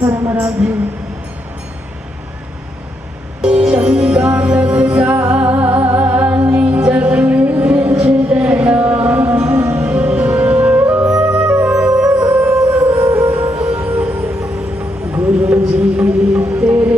परम राधे चंगा लग जानी जग विच रहना गुरु जी तेरे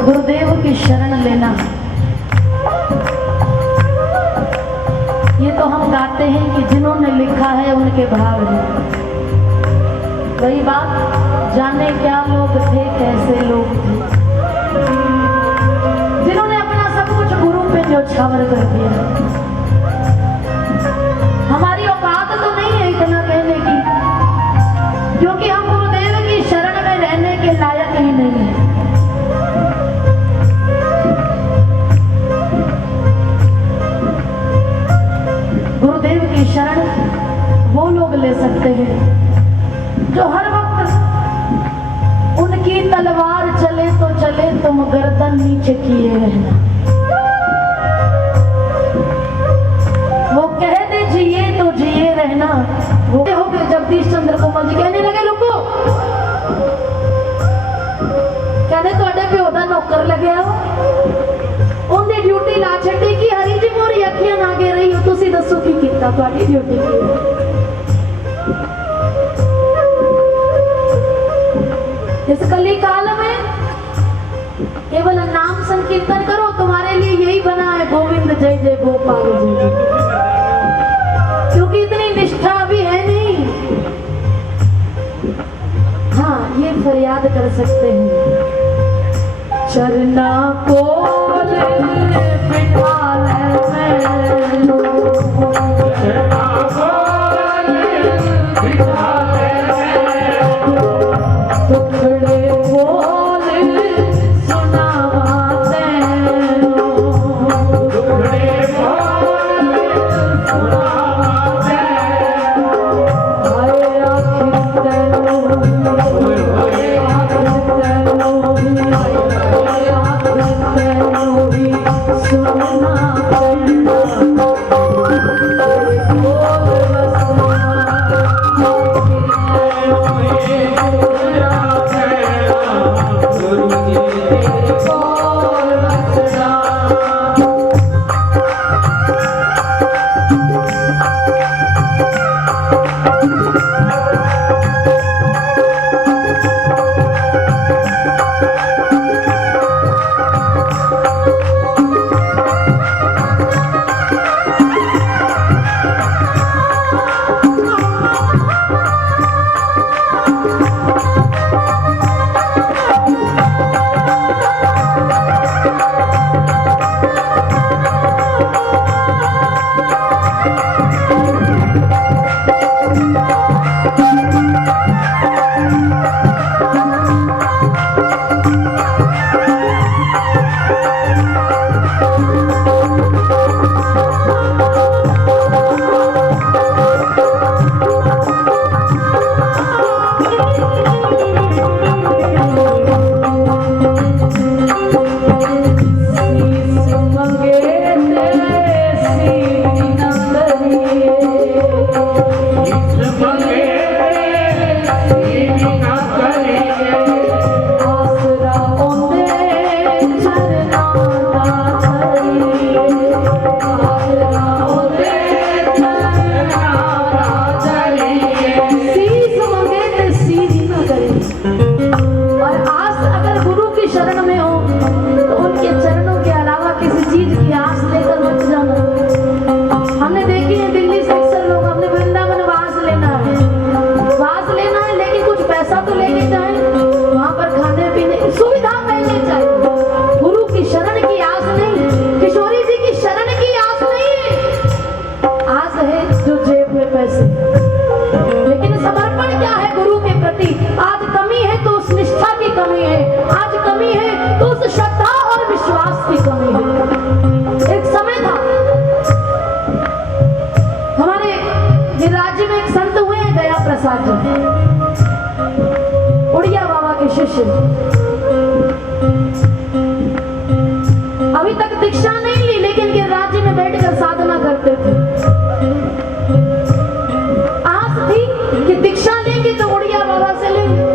गुरुदेव की शरण लेना, ये तो हम गाते हैं कि जिन्होंने लिखा है उनके भाव हैं। वही बात, जाने क्या लोग थे, कैसे लोग थे, जिन्होंने अपना सब कुछ गुरु पे न्योछावर कर दिया। हमारी औकात तो नहीं है इतना कहने की, क्योंकि हम गुरुदेव की शरण में रहने के लायक ही नहीं है। गुरुदेव की शरण वो लोग ले सकते हैं जो हर वक्त उनकी तलवार तुम गर्दन नीचे किए रहना। वो कह दे जिए तो जिए रहना। वो हो गए जगदीश चंद्र कोमल जी कहने लगे रुको, कहने ਤੁਹਾਡੇ ਪਿਓ ਦਾ ਨੌਕਰ ਲੱਗਿਆ ਉਹਦੀ ਡਿਊਟੀ ਲਾ ਛੱਡੀ ਕਿ ਹਰੀ ਜੀ ਮੋਰੀ ਅੱਖੀਆਂ ਨਾ ਗੇ ਰਹੀ ਹੋ, ਤੁਸੀਂ ਦੱਸੋ ਕੀ ਕੀਤਾ ਤੁਹਾਡੀ ਡਿਊਟੀ ਕੀ ਹੈ। इस कली काल में केवल नाम संकीर्तन करो, तुम्हारे लिए यही बना है गोविंद जय जय गोपाल जय जय, क्योंकि इतनी निष्ठा भी है नहीं। हाँ ये फरियाद कर सकते हैं, चरना कोल बिठा ले उड़िया बाबा के शिष्य, अभी तक दीक्षा नहीं ली लेकिन ये राज्य में बैठकर साधना करते थे। आस थी कि दीक्षा लेंगे तो उड़िया बाबा से लेंगे,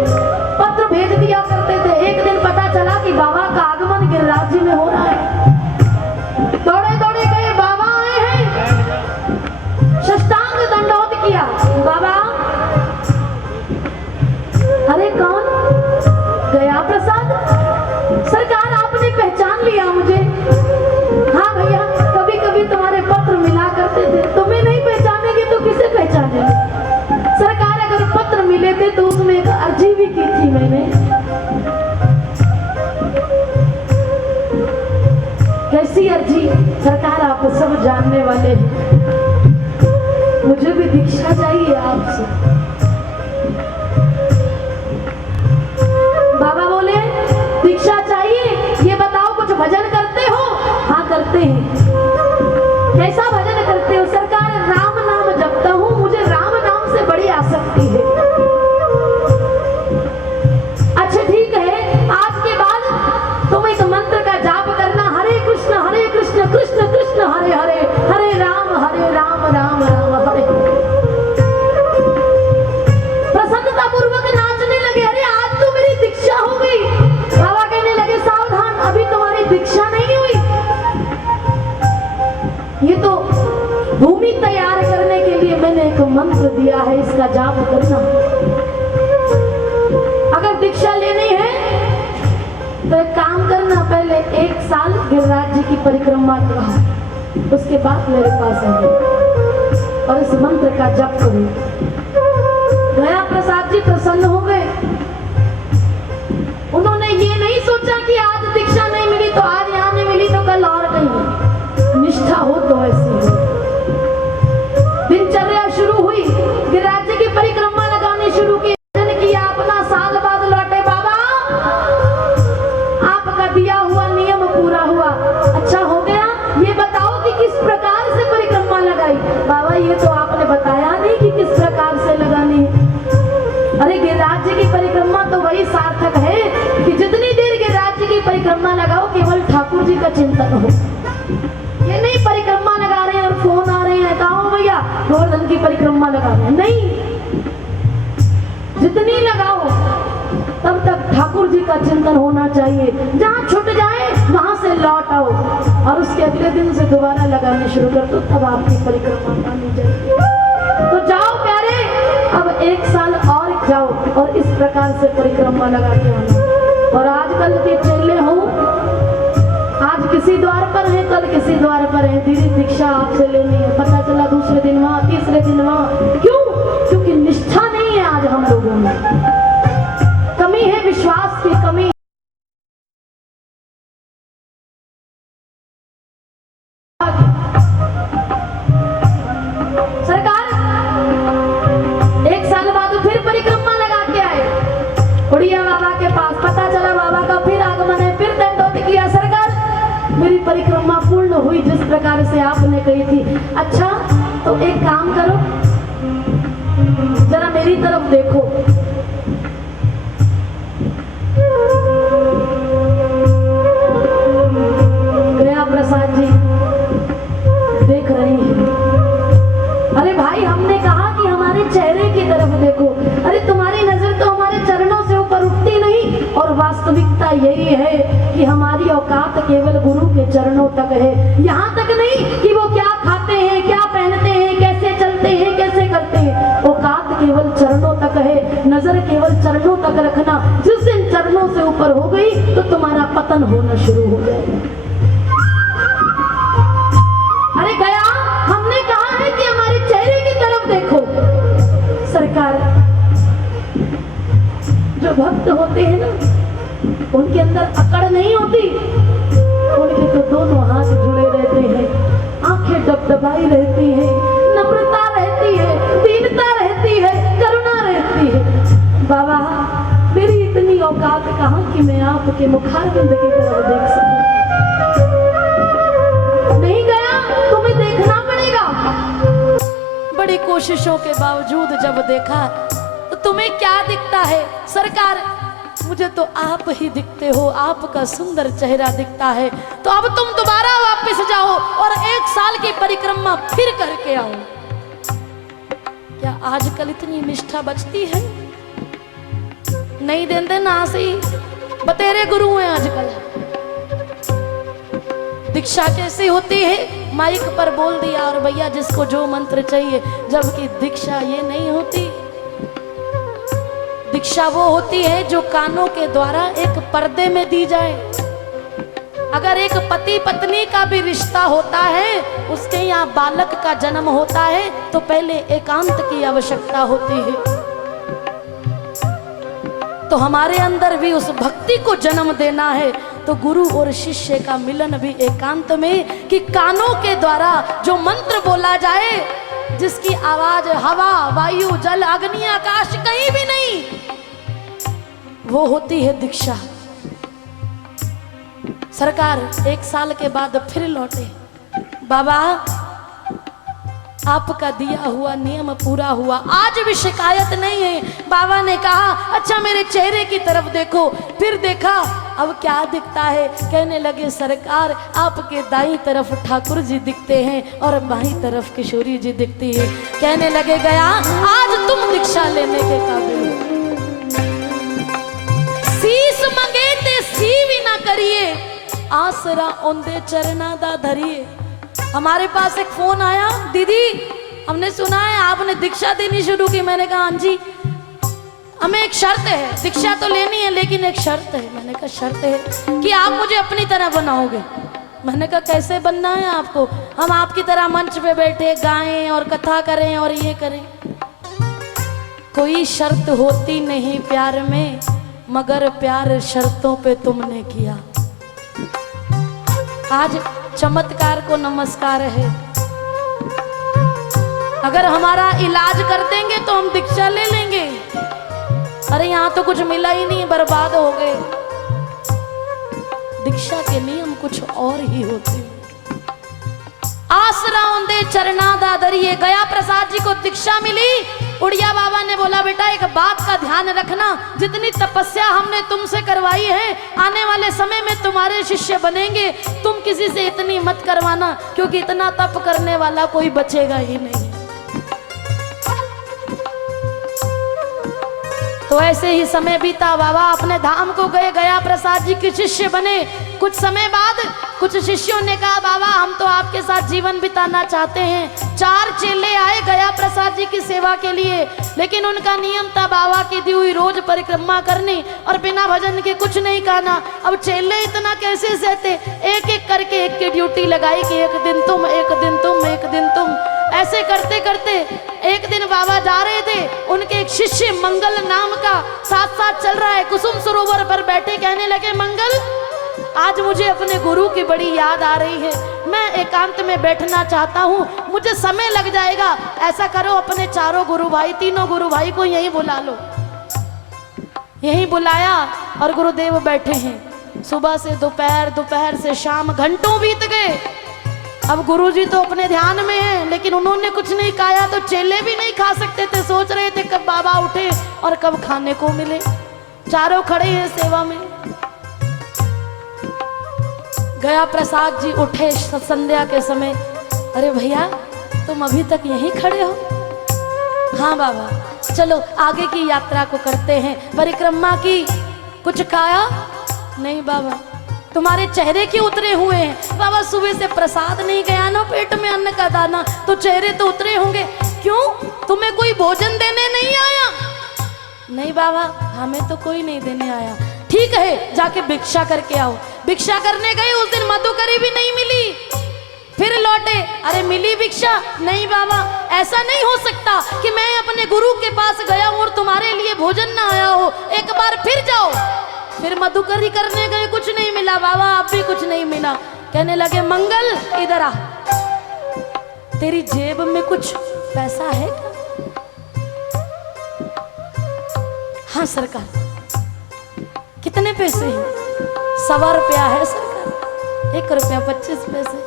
पत्र भेज दिया करते थे। एक दिन पता चला कि बाबा का आगमन के राज्य में हो रहा है। दौड़े दौड़े गए, बाबा आए हैं, साष्टांग दंडवत किया। बाबा, अरे कौन? गया प्रसाद सरकार, आपने पहचान लिया मुझे? हाँ भैया, कभी कभी तुम्हारे पत्र मिला करते थे, तुम्हें नहीं पहचानेंगे तो किसे पहचानेंगे? सरकार, अगर पत्र मिले थे तो उसमें एक अर्जी भी की थी मैंने। कैसी अर्जी? सरकार, आप सब जानने वाले हैं, मुझे भी दीक्षा चाहिए आपसे। बाबा बोले, दीक्षा चाहिए? ये बताओ, कुछ भजन करते हो? हाँ करते हैं। कैसा भजन करते हो? सरकार, राम नाम जपता हूँ, मुझे राम नाम से बड़ी आसक्ति है। अच्छा ठीक है, आज के बाद तुम एक मंत्र दिया है इसका जाप करना। अगर दीक्षा लेनी है तो एक काम करना, पहले 1 साल गिरिराज जी की परिक्रमा करो, उसके बाद मेरे पास आओ और इस मंत्र का जप करो। गया प्रसाद जी प्रसन्न हो गए। उन्होंने ये नहीं सोचा कि आज दीक्षा नहीं मिली तो आज यहाँ नहीं मिली तो कल और कहीं। निष्ठा हो तो ऐसी हो। दिनचर्या शुरू हुई, गिरिराज जी की परिक्रमा लगानी शुरू की। किया अपना, साल बाद लौटे, बाबा आपका दिया हुआ नियम पूरा हुआ। अच्छा हो गया, ये बताओ कि किस प्रकार से परिक्रमा लगाई। बाबा ये तो आपने बताया नहीं कि किस प्रकार से लगानी है। अरे गिरिराज जी की परिक्रमा तो वही सार्थक है कि जितनी देर गिरिराज जी की परिक्रमा लगाओ केवल ठाकुर जी का चिंतन हो। ये नहीं परिक्रमा लगा रहे हैं और फोन आ रहे हैं, कहो भैया गोवर्धन की परिक्रमा लगा रहे हैं, नहीं। जितनी लगाओ तब तक ठाकुर जी का चिंतन होना चाहिए। जहाँ छूट जाए वहां से लौट आओ और उसके अगले दिन से दोबारा लगाने शुरू कर दो, तब आपकी परिक्रमा मानी जाएगी। तो जाओ प्यारे, अब 1 साल और जाओ और इस प्रकार से परिक्रमा लगा के आना। और आजकल के चेले हो, आज किसी द्वार पर है, कल किसी द्वार पर है, धीरे दीक्षा आपसे लेनी है, पता चला दूसरे दिन वहां, तीसरे दिन वहां। क्यों? क्योंकि निष्ठा नहीं है आज हम लोगों में, कमी है, विश्वास की कमी। सरकार 1 साल बाद फिर परिक्रमा लगा के आए उड़िया बाबा के पास। पता चला बाबा का फिर आगमन है, फिर दंडोत किया। सरकार मेरी परिक्रमा पूर्ण हुई जिस प्रकार से आपने कही थी। अच्छा तो एक काम करो, जरा मेरी तरफ देखो। गया प्रसाद जी देख रहे हैं। अरे भाई हमने कहा कि हमारे चेहरे की तरफ देखो। अरे तुम्हारी नजर तो हमारे चरणों से ऊपर उठती नहीं, और वास्तविकता यही है कि हमारी औकात केवल गुरु के चरणों तक है। यहाँ तक नहीं कि वो क्या खाते हैं, क्या पहनते हैं, कैसे चलते हैं, कैसे करते हैं। औकात केवल चरणों तक है। नजर केवल चरणों तक रखना। जिस दिन चरणों से ऊपर हो गई तो तुम्हारा पतन होना शुरू हो जाएगा। अरे गया हमने कहा है कि हमारे चेहरे की तरफ देखो। सरकार जो भक्त होते हैं ना, उनके अंदर अकड़ नहीं होती, उनके तो दोनों हाथ जुड़े रहते हैं, आंखें डबडबाई रहती हैं, नम्रता रहती है, दीनता रहती है, करुणा रहती है। बाबा मेरी इतनी औकात कहाँ कि मैं आपके मुखारविंद की तरफ देख सकूं। नहीं गया, तुम्हें देखना पड़ेगा। बड़ी कोशिशों के बावजूद जब देखा तो तुम्हें क्या दिखता है? सरकार मुझे तो आप ही दिखते हो, आपका सुंदर चेहरा दिखता है। तो अब तुम दोबारा वापस जाओ और 1 साल की परिक्रमा फिर करके आओ। क्या आजकल इतनी निष्ठा बचती है? नहीं देते ना सही, बतेरे गुरु हैं आजकल। दीक्षा कैसी होती है? माइक पर बोल दिया और भैया जिसको जो मंत्र चाहिए, जबकि दीक्षा ये नहीं होती। दीक्षा वो होती है जो कानों के द्वारा एक पर्दे में दी जाए। अगर एक पति पत्नी का भी रिश्ता होता है, उसके यहाँ बालक का जन्म होता है, तो पहले एकांत की आवश्यकता होती है। तो हमारे अंदर भी उस भक्ति को जन्म देना है, तो गुरु और शिष्य का मिलन भी एकांत में, कि कानों के द्वारा जो मंत्र बोला जाए, जिसकी आवाज हवा, वायु, जल, अग्नि, आकाश कहीं भी नहीं, वो होती है दीक्षा। सरकार 1 साल के बाद फिर लौटे। बाबा आपका दिया हुआ नियम पूरा हुआ, आज भी शिकायत नहीं है। बाबा ने कहा अच्छा मेरे चेहरे की तरफ देखो। फिर देखा, अब क्या दिखता है? कहने लगे सरकार आपके दाईं तरफ ठाकुर जी दिखते हैं और बाईं तरफ किशोरी जी दिखती है। कहने लगे गया आज तुम दीक्षा लेने के काबिल हो। शीस मंगे ते सीवी ना करिए, आसरा ओंदे चरना दा धरिए। हमारे पास एक फोन आया, दीदी हमने सुना है आपने दीक्षा देनी शुरू की। मैंने कहा हाँ जी, हमें एक शर्त है, दीक्षा तो लेनी है लेकिन एक शर्त है। मैंने कहा शर्त है कि आप मुझे अपनी तरह बनाओगे। मैंने कहा कैसे बनना है आपको? हम आपकी तरह मंच पे बैठे गाएं और कथा करें और ये करें। कोई शर्त होती नहीं प्यार में, मगर प्यार शर्तों पे तुमने किया। आज चमत्कार को नमस्कार है। अगर हमारा इलाज कर देंगे तो हम दीक्षा ले लेंगे। अरे यहाँ तो कुछ मिला ही नहीं, बर्बाद हो गए। दीक्षा के नियम कुछ और ही होते हैं। आसरा औंदे चरना दादरिए। गया प्रसाद जी को दीक्षा मिली। उड़िया बाबा ने बोला बेटा एक बात का ध्यान रखना, जितनी तपस्या हमने तुमसे करवाई है, आने वाले समय में तुम्हारे शिष्य बनेंगे। तुम किसी से इतनी मत करवाना, क्योंकि इतना तप करने वाला कोई बचेगा ही नहीं। तो ऐसे ही समय बीता। बाबा अपने धाम को गए, गया प्रसाद जी के शिष्य बने। कुछ समय बाद कुछ शिष्यों ने कहा बाबा हम तो आपके साथ जीवन बिताना चाहते हैं। 4 चेले आए गया प्रसाद जी की सेवा के लिए, लेकिन उनका नियम था बाबा की दी हुई रोज परिक्रमा करनी और बिना भजन के कुछ नहीं खाना। अब चेले इतना कैसे सहते, एक एक करके एक की ड्यूटी लगाई कि एक दिन तुम, एक दिन तुम, एक दिन तुम। ऐसे करते करते एक दिन बाबा जा रहे थे, उनके एक शिष्य मंगल नाम का साथ साथ चल रहा है। कुसुम सरोवर पर बैठे कहने लगे मंगल आज मुझे अपने गुरु की बड़ी याद आ रही है, मैं एकांत में बैठना चाहता हूँ, मुझे समय लग जाएगा। ऐसा करो अपने चारों गुरु भाई, तीनों गुरु भाई को यहीं बुला लो। यहीं बुलाया और गुरुदेव बैठे हैं। सुबह से दोपहर, दोपहर से शाम, घंटों बीत गए। अब गुरुजी तो अपने ध्यान में हैं, लेकिन उन्होंने कुछ नहीं खाया तो चेले भी नहीं खा सकते थे। सोच रहे थे कब बाबा उठे और कब खाने को मिले। चारों खड़े हैं सेवा में। गया प्रसाद जी उठे संध्या के समय। अरे भैया तुम अभी तक यहीं खड़े हो? हाँ बाबा, चलो आगे की यात्रा को करते हैं। परिक्रमा की, कुछ खाया? नहीं बाबा। तुम्हारे चेहरे क्यों उतरे हुए हैं? बाबा सुबह से प्रसाद नहीं गया ना पेट में अन्न का दाना, तो चेहरे तो उतरे होंगे। क्यों, तुम्हें कोई भोजन देने नहीं आया? नहीं बाबा हमें तो कोई नहीं देने आया। ठीक है जाके भिक्षा करके आओ। भिक्षा करने गए, उस दिन मधुकरी भी नहीं मिली। फिर लौटे, अरे मिली भिक्षा? नहीं बाबा ऐसा नहीं हो सकता कि मैं अपने गुरु के पास गया हूँ और तुम्हारे लिए भोजन ना आया हो। एक बार फिर जाओ। फिर मधुकरी करने गए, कुछ नहीं मिला। बाबा आप भी कुछ नहीं मिला। कहने लगे मंगल इधर आ, तेरी जेब में कुछ पैसा है क्या? हाँ सरकार। कितने पैसे हैं? 1.25 रुपया है सरकार। 1 रुपया 25 पैसे।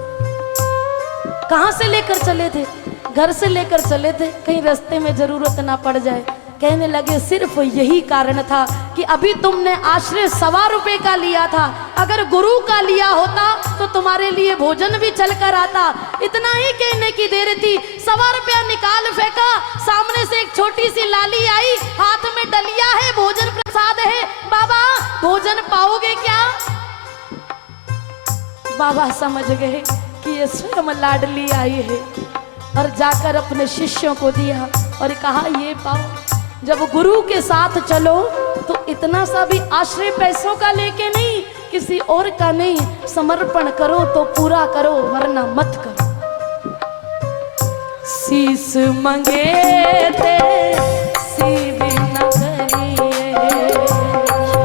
कहाँ से लेकर चले थे? घर से लेकर चले थे, कहीं रास्ते में जरूरत ना पड़ जाए। कहने लगे सिर्फ यही कारण था कि अभी तुमने आश्रय 1.25 रुपये का लिया था, अगर गुरु का लिया होता तो तुम्हारे लिए भोजन भी चल कर आता। इतना ही कहने की देर थी, 1.25 रुपया निकाल फेंका। सामने से एक छोटी सी लाली आई, हाथ में डलिया है, भोजन प्रसाद है। बाबा भोजन पाओगे क्या? बाबा समझ गए कि ये स्वयं लाडली आई है और जाकर अपने शिष्यों को दिया और कहा ये पाओ। जब गुरु के साथ चलो तो इतना सा भी आश्रय पैसों का लेके नहीं, किसी और का नहीं, समर्पण करो तो पूरा करो वरना मत करो। शीस मंगे थे शिव न करिए,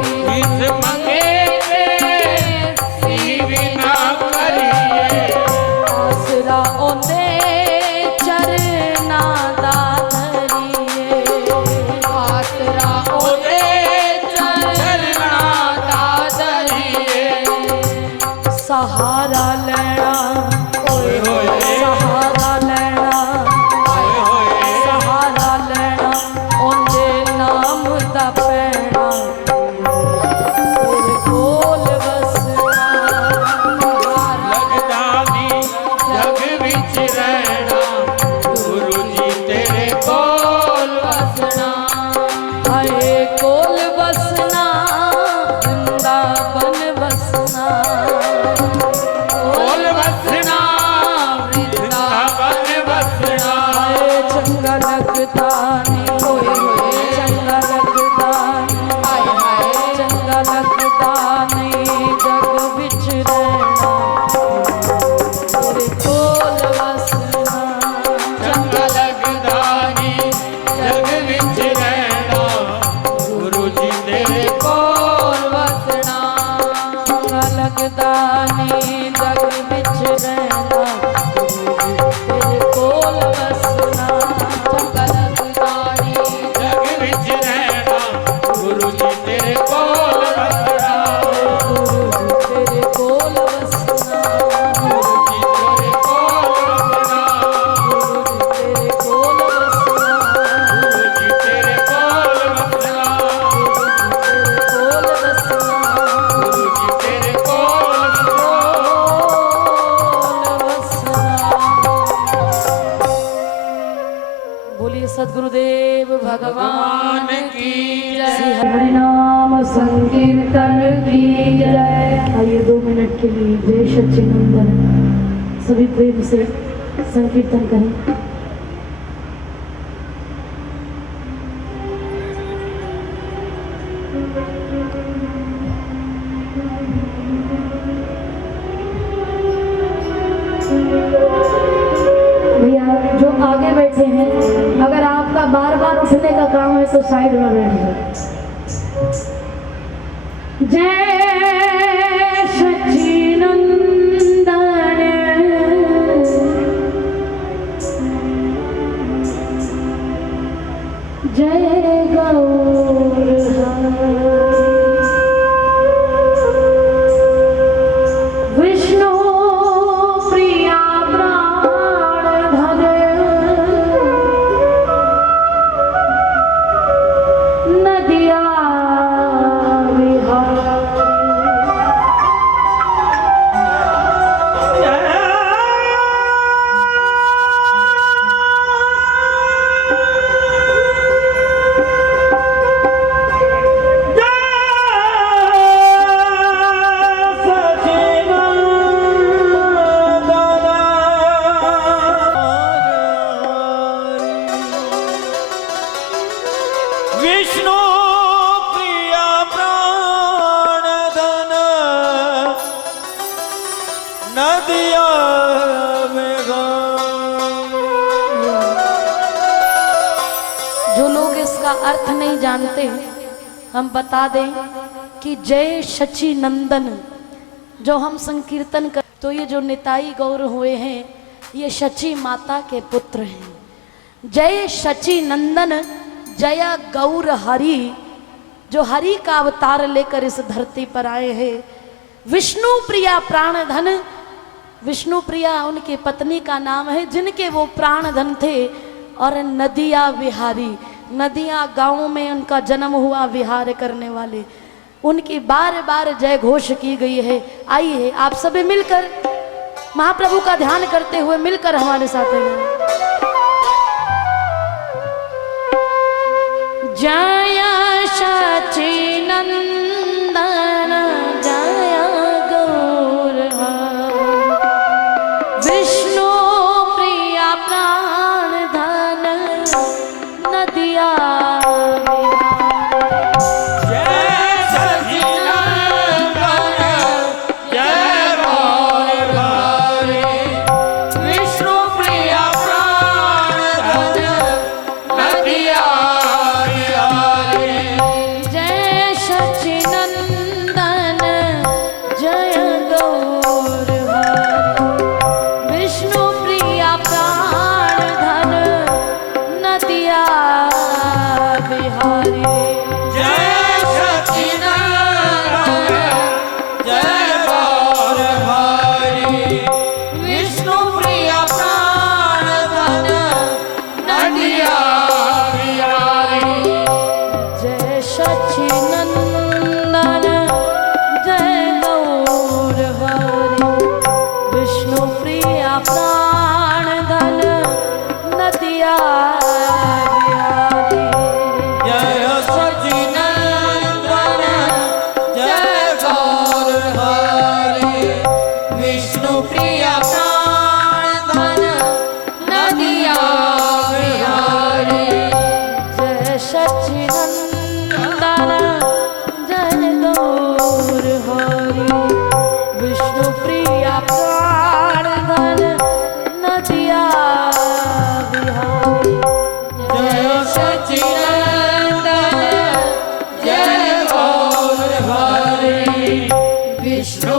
शीस मंगे थे शिव न करिए, आसरा ओंदे चरना दाधरिए, आसरा ओंदे चरना दाधरिए, सहारा लेना सहारा लेना सहारा लेना ओंदे नाम दा पैना, तेरे कोल बसना लगदा दी जग विच रहना, गुरु जी तेरे कोल बसना, हाय कोल बसना वृंदावन बसना, कोल भगवान की जय। हरिनाम संकीर्तन की जय। आइए 2 मिनट के लिए जय सच्चिदानंद सभी प्रेम से संकीर्तन करें। भैया जो आगे बैठे हैं, अगर आपका बार बार उठने का काम है तो साइड में बैठ जाओ। जय सच्चिदानंद जय गौर विष्णु प्रिया प्राण धन नदिया विष्णु प्रिया प्राण धन नदिया जो लोग इसका अर्थ नहीं जानते, हम बता दें कि जय शची नंदन जो हम संकीर्तन कर, तो ये जो निताई गौर हुए हैं ये शची माता के पुत्र हैं। जय शची नंदन जय गौर हरि, जो हरि का अवतार लेकर इस धरती पर आए हैं। विष्णु प्रिया प्राण धन, विष्णु प्रिया उनकी पत्नी का नाम है जिनके वो प्राण धन थे। और नदिया विहारी, नदियां गांवों में उनका जन्म हुआ, विहार करने वाले, उनकी बार बार जय घोष की गई है। आइए आप सभी मिलकर महाप्रभु का ध्यान करते हुए मिलकर हमारे साथ हैं। जय सच्चिदानंद जय गौर विष्णु प्रिया प्राण धन नदिया Krishna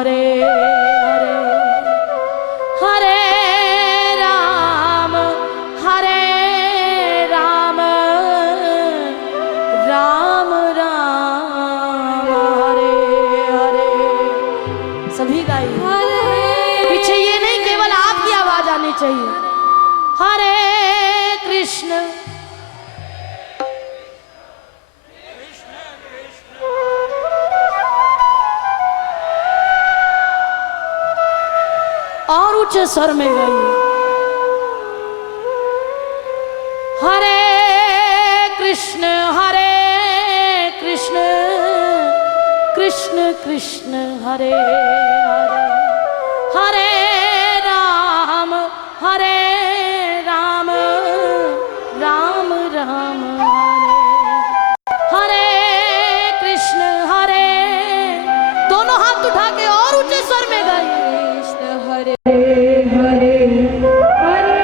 हरे हरे हरे राम राम राम हरे हरे। सभी गाइए, पीछे ये नहीं केवल आपकी आवाज आनी चाहिए। हरे कृष्ण और ऊंचे स्वर में गाइए। हरे कृष्ण कृष्ण कृष्ण हरे हरे हरे राम राम राम हरे हरे कृष्ण हरे। दोनों हाथ उठा के और ऊंचे स्वर में गाइए। कृष्ण हरे हरे हरे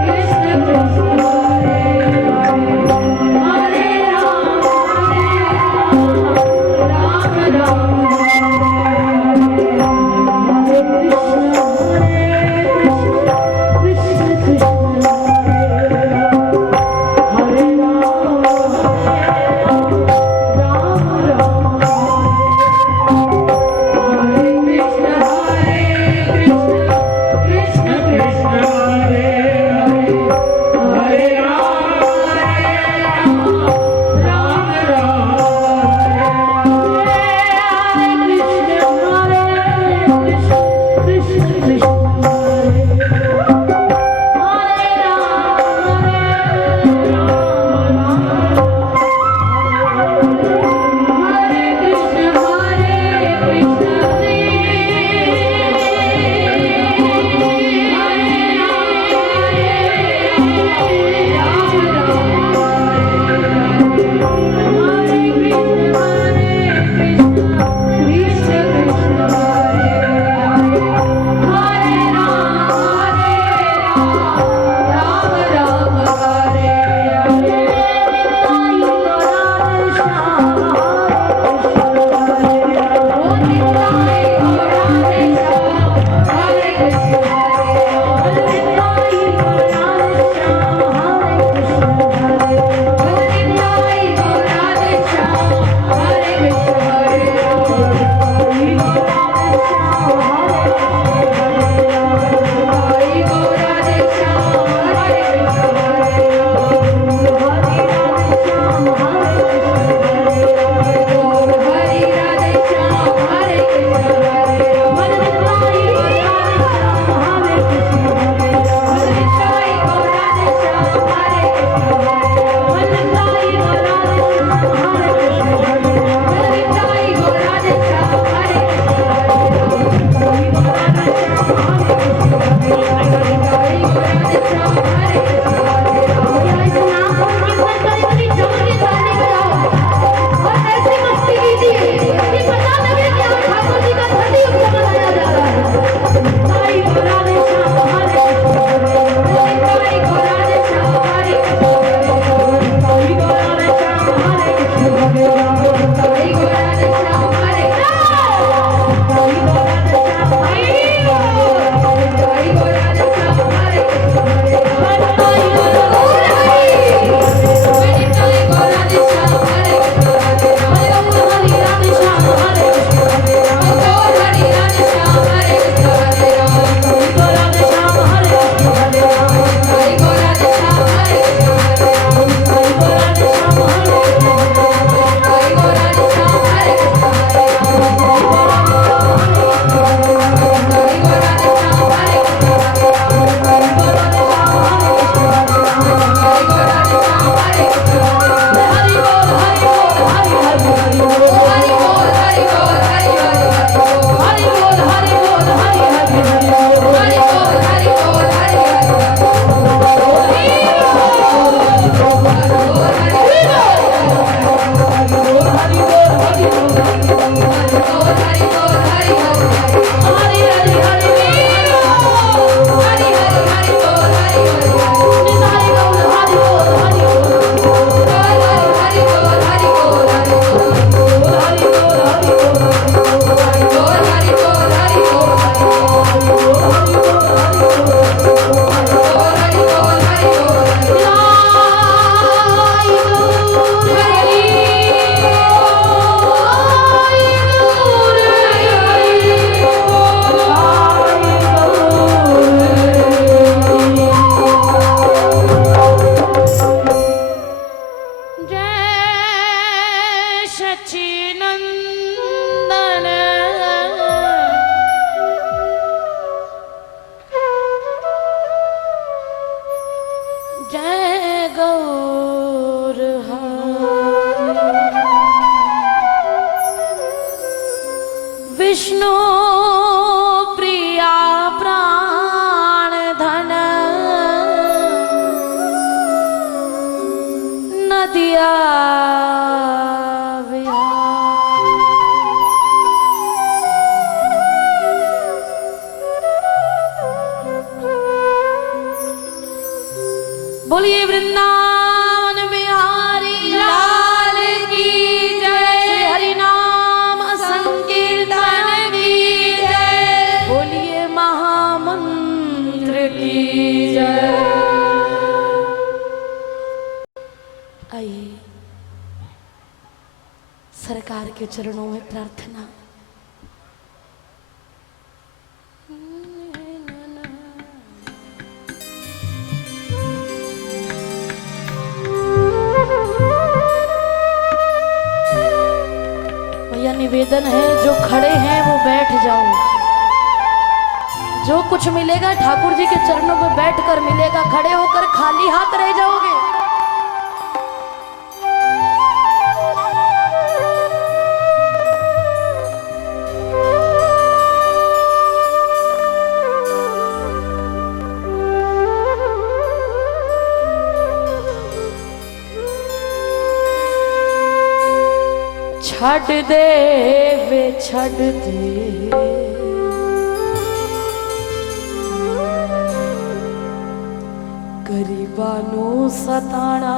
कृष्ण विष्णु प्रिया प्राण धन नदिया बोलिए वृंदावन बिहारी लाल की जय। हरि नाम संकीर्तन की जय। बोलिए महामंत्र की जय। आइए सरकार के चरणों में प्रार्थना। निवेदन है जो खड़े हैं वो बैठ जाओ। जो कुछ मिलेगा ठाकुर जी के चरणों में बैठकर मिलेगा। खड़े होकर खाली हाथ रह जाओगे। छड़ दे वे छड़ दे गरीबां नू सताना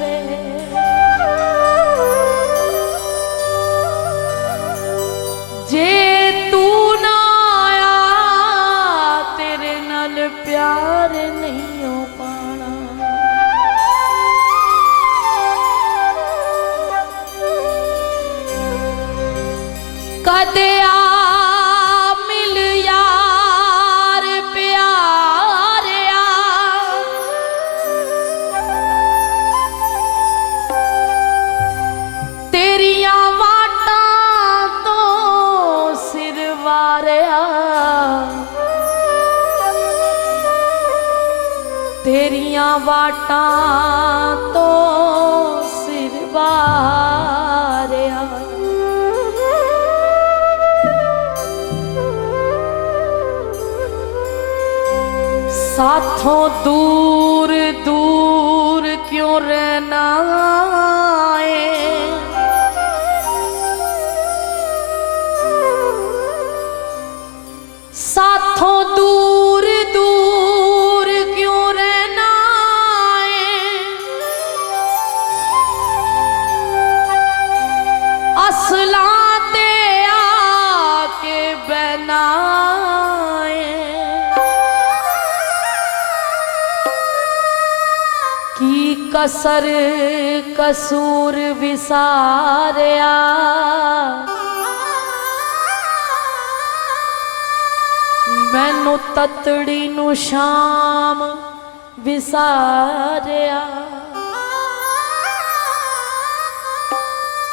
वे। जे तू ना आया तेरे नाल प्यार नहीं हो पाना। कदे आ मिल यार प्यारिया तेरिया वाटा तो सिर वारिया। तेरिया वाटा तो सिर वारिया। साथों दूर दूर क्यों रहना है। साथों दूर दूर क्यों रहना है। असला ते आके बना की कसर कसूर विसारिया। मैनू ततड़ी नू शाम विसारिया।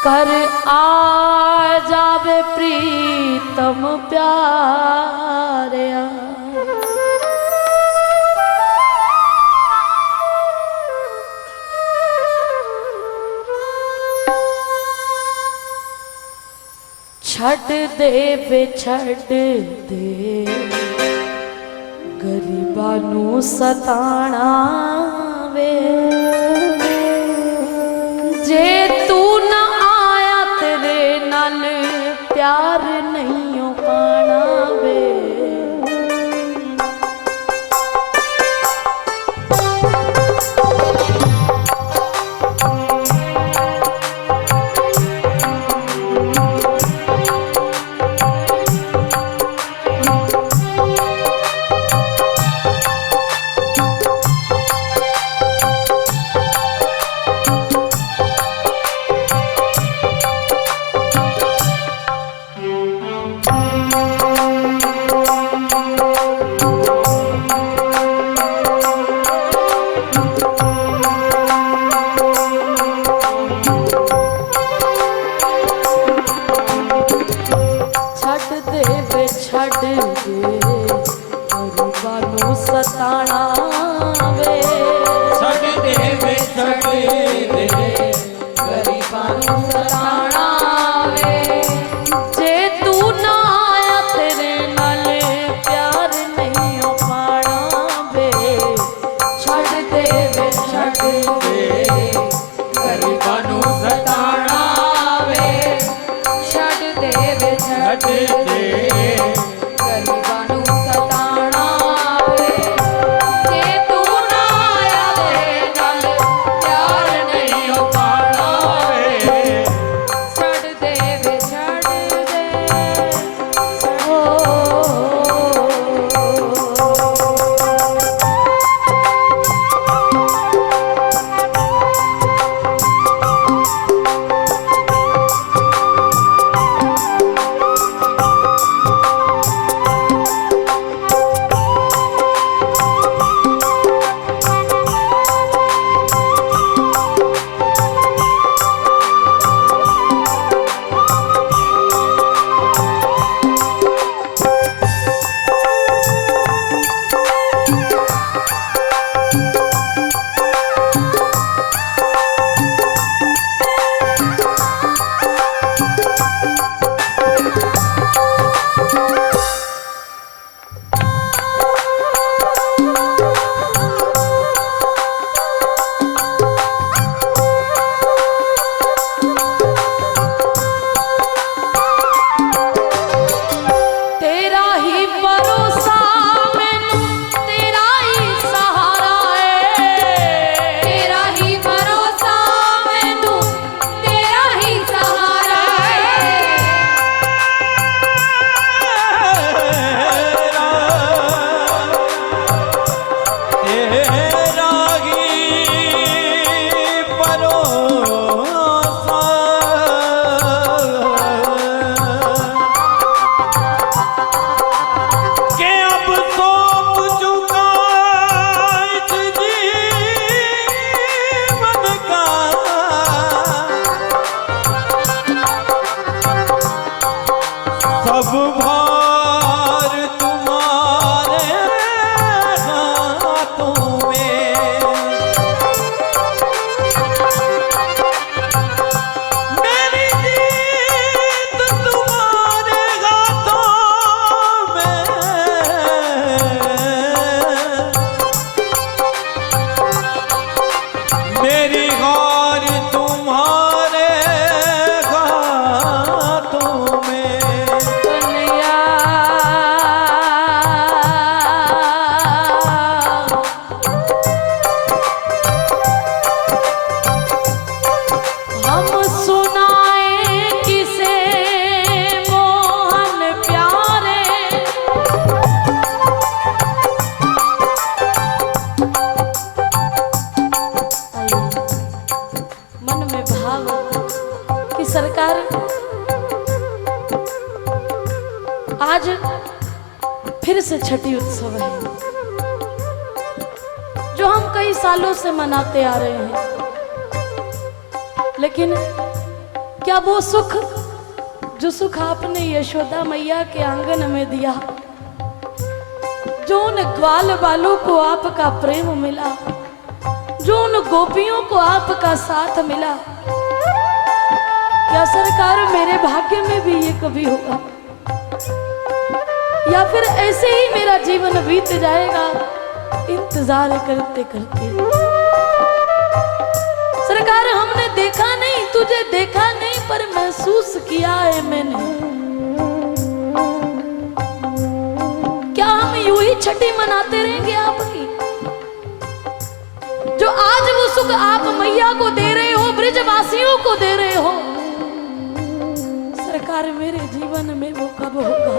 कर आ जावे प्रीतम प्यारिया। छड़ दे वे छड़ दे गरीबां नू सताना वे। जे तू ना आया तेरे नाल प्यार नहीं हो पाना वे। जे छट दे ગરીબાનું સતાણા આવે જે તું ના આવે નલ ત્યાર નહીં પાણા આવે છડ દે વે છડ દે ઓ सब भार तुम्हारे हाथों में मेरी जीत तुम्हारे हाथों में मेरी हार तुम्हारे हाथों में हम सुनाए किसे मोहन प्यारे मन में भाव कि सरकार आज फिर से छठी उत्सव है जो हम कई सालों से मनाते आ रहे हैं, लेकिन क्या वो सुख जो सुख आपने यशोदा मैया के आंगन में दिया, जो उन ग्वाल वालों को आपका प्रेम मिला, जो उन गोपियों को आपका साथ मिला, क्या सरकार मेरे भाग्य में भी ये कभी होगा या फिर ऐसे ही मेरा जीवन बीत जाएगा इंतजार करते करते। सरकार हमने देखा नहीं, तुझे देखा नहीं, पर महसूस किया है मैंने। क्या हम यूं ही छठी मनाते रहेंगे आपकी? जो आज वो सुख आप मैया को दे रहे हो, ब्रिजवासियों को दे रहे हो, सरकार मेरे जीवन में वो कब होगा?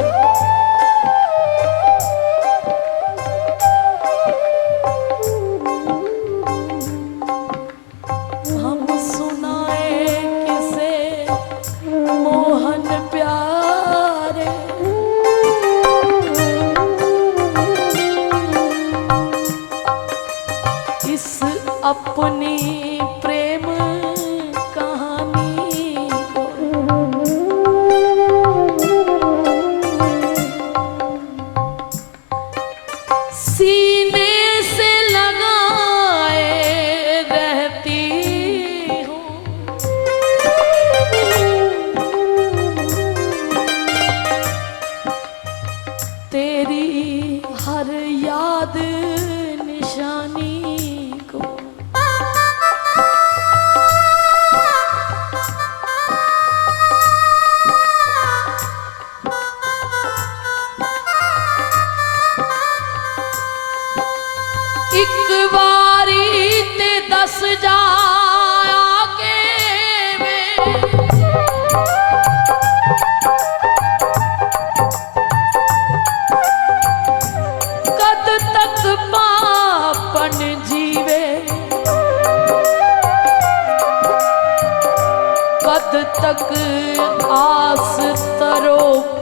हम सुनाए किसे मोहन प्यारे, इस अपनी प्रेम कहानी को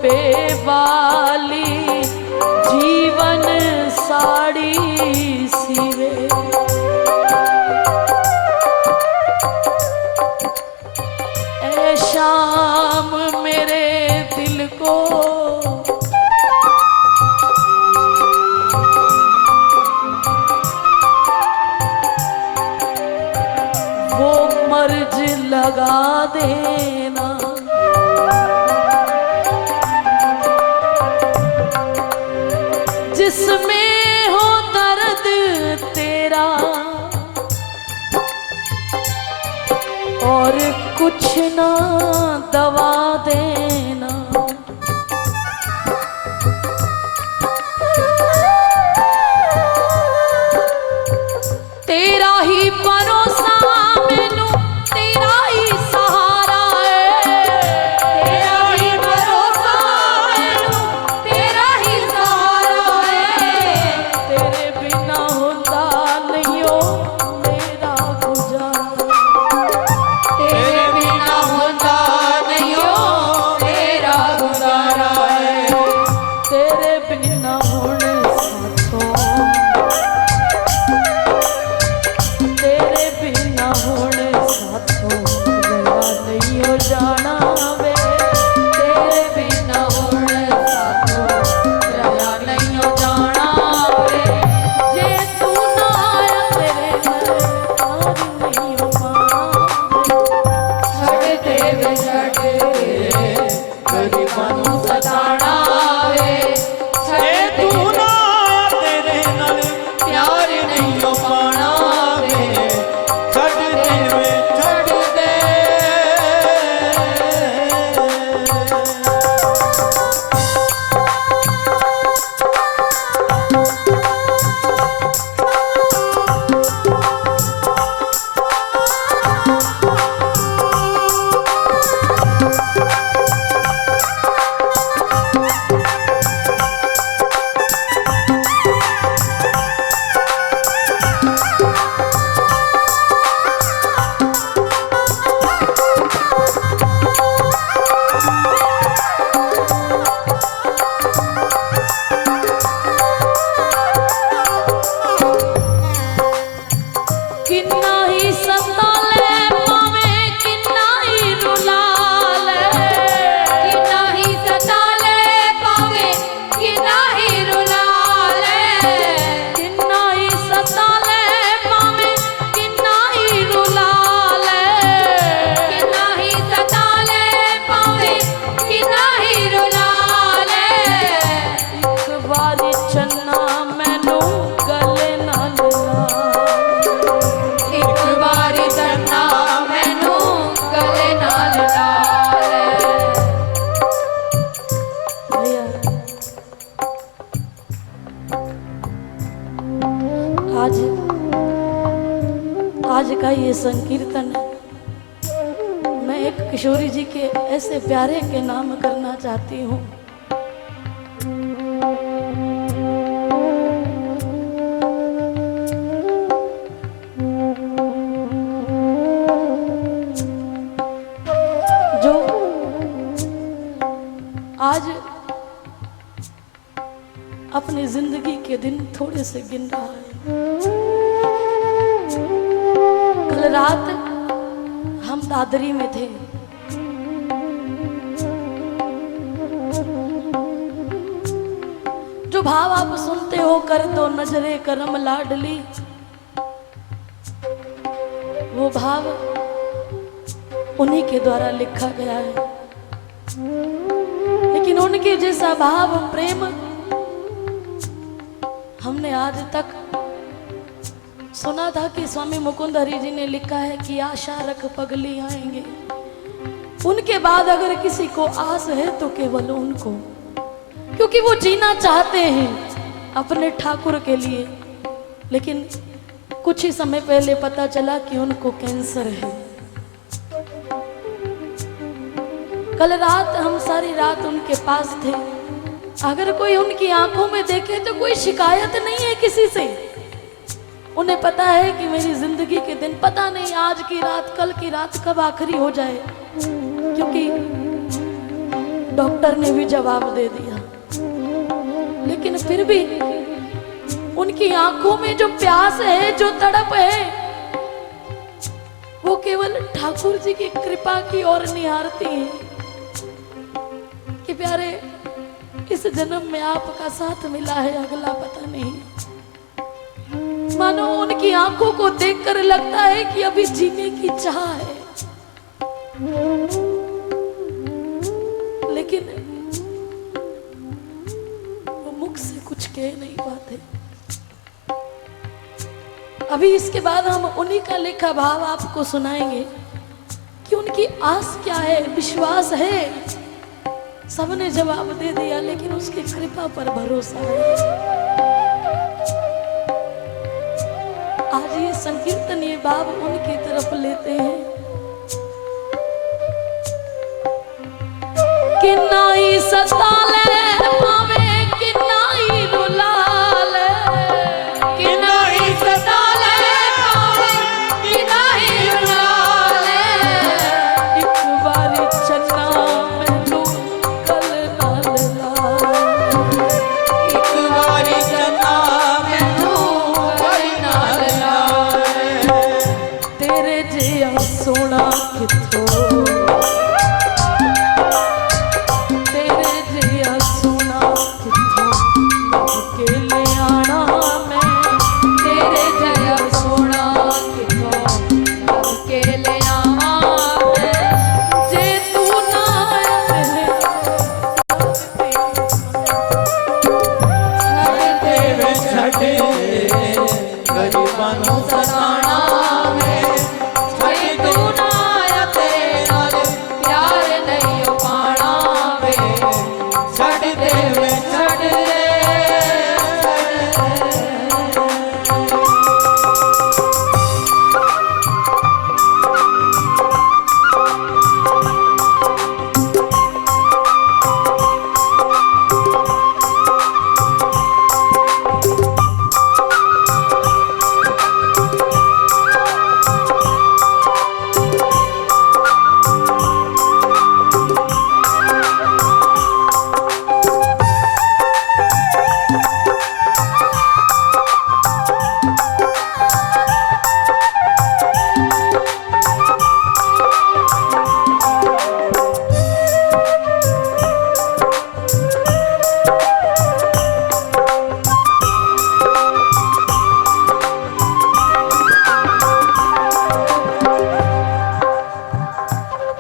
पे वाली जीवन साड़ी सीवे। ऐ शाम मेरे दिल को वो मर्ज लगा देना। जिसमें हो दर्द तेरा और कुछ ना दवा देना। तेरा ही भरोसा मैनू, तेरा ही सहारा है। तेरा ही भरोसा मैनू, तेरा ही सहारा है। तेरे बिना होता नहीं हो मेरा गुजारा। तेरे बिना होता नहीं हो मेरा गुजारा है। तेरे बिना होने साथों, तेरे बिना होने साथों गया नहीं हो जाना वे। तेरे बिना होने साथों गया नहीं हो जाना वे। जे तू ना आया तेरे घर और नहीं हो पाना। छड़ दे वे छड़ दे गरीबां नूं सताना वे। ए तू ना आया तेरे नाल प्यार नहीं हो पाना वे। छड़ दे वे छड़ दे। किन्ना ही सता ले पावे किन्ना ही रुला ले। किन्ना ही सता ले पावे किन्ना ही रुला ले। किन्ना ही सता ले पावे किन्ना ही रुला ले। किन्ना ही सता ले पावे किन्ना ही रुला ले। एक बारी चन्ना मैनू गले नाल ला। एक बारी चन्ना मैनू गले नाल ला ले। भैया आज का ये संकीर्तन मैं एक किशोरी जी के ऐसे प्यारे के नाम करना चाहती हूँ। जो आज अपनी जिंदगी के दिन थोड़े से गिन रहा है। कल रात हम दादरी में थे। जो भाव आप सुनते हो कर दो नजरे करम लाडली, वो भाव उन्हीं के द्वारा लिखा गया है। लेकिन उनके जैसा भाव प्रेम हमने आज तक सुना था कि स्वामी मुकुंद हरि जी ने लिखा है कि आशा रख पगली आएंगे। उनके बाद अगर किसी को आस है तो केवल उनको, क्योंकि वो जीना चाहते हैं अपने ठाकुर के लिए। लेकिन कुछ ही समय पहले पता चला कि उनको कैंसर है। कल रात हम सारी रात उनके पास थे। अगर कोई उनकी आंखों में देखे तो कोई शिकायत नहीं है किसी से। उन्हें पता है कि मेरी जिंदगी के दिन पता नहीं आज की रात कल की रात कब आखिरी हो जाए, क्योंकि डॉक्टर ने भी जवाब दे दिया, लेकिन फिर भी उनकी आंखों में जो प्यास है, जो तड़प है, वो केवल ठाकुर जी की कृपा की ओर निहारती है कि प्यारे इस जन्म में आपका साथ मिला है, अगला पता नहीं। मानो उनकी आंखों को देखकर लगता है कि अभी जीने की चाह है, लेकिन वो मुख से कुछ कह नहीं पाते। अभी इसके बाद हम उन्हीं का लिखा भाव आपको सुनाएंगे कि उनकी आस क्या है, विश्वास है। सबने जवाब दे दिया, लेकिन उसकी कृपा पर भरोसा है। आज ये संकीर्तन, ये भाव उनकी तरफ लेते हैं कि नाई सताले पावे कि नाई रुलाले, कि नाई सताले पावे कि नाई रुलाले। एक बारी चन्ना मैनू कल नाल लाले, एक वारी चन्ना मैनू कल नाल लाए। तेरे जिया सोना किथों, तेरे जिया सोना किथों के ले आना मैं, तेरे जिया सोना किथों के ले आवा मैं। जे तू ना आए देवे छड़े गरीबां नूं सताना वे, छड़ तू ना आया तेरे नाल प्यार नहीं पाना वे। छड़ देवे छड़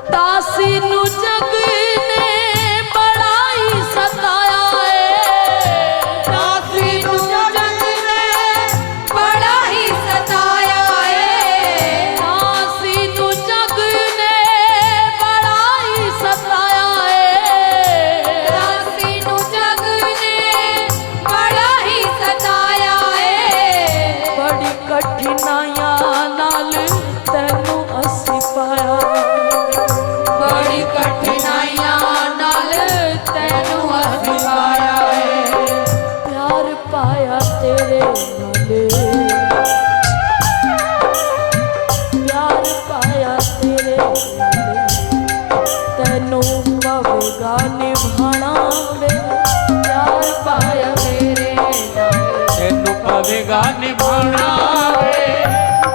दासी नू जग ने बड़ा ही सताया है, दासी नू जग ने बड़ा ही सताया है। दासी नू जग ने बड़ा ही सताया है, दासी नू जग ने बड़ा ही सताया है। बड़ी कठिनाइयां नाल तैनू असी पाया, बड़ी कठिनाइयां नाल तैनू असी पाया है। प्यार पाया तेरे नाले, प्यार पाया तेरे नाले, तैनू पवेगा निभाना वे। प्यार पाया तेरे नाले, तैनू पवेगा निभाना वे।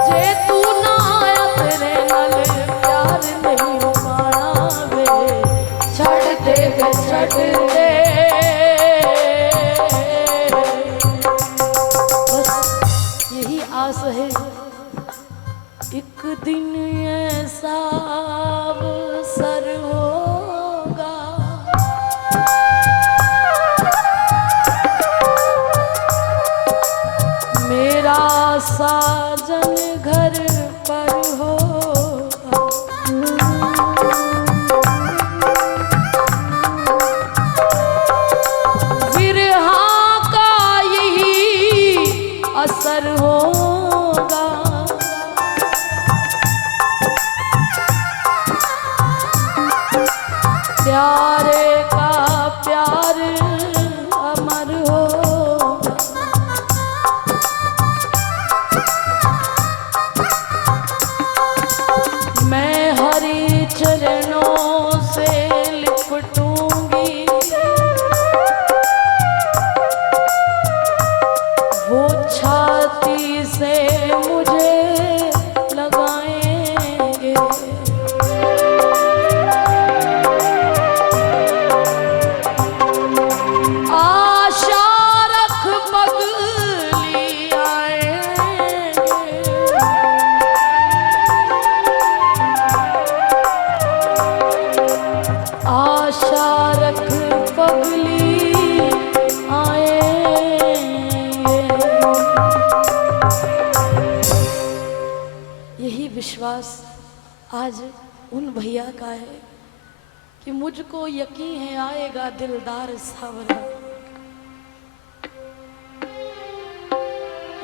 जे तू ना आया तेरे नाल प्यार नहीं हो पाना वे। छड़ दे वे छड़ दे, बस यही आस है एक दिन ऐसा अवसर होगा, मेरा साजन घर पर होगा। विरहा का यही असर होगा, विश्वास आज उन भैया का है कि मुझको यकीन है आएगा दिलदार सावरा।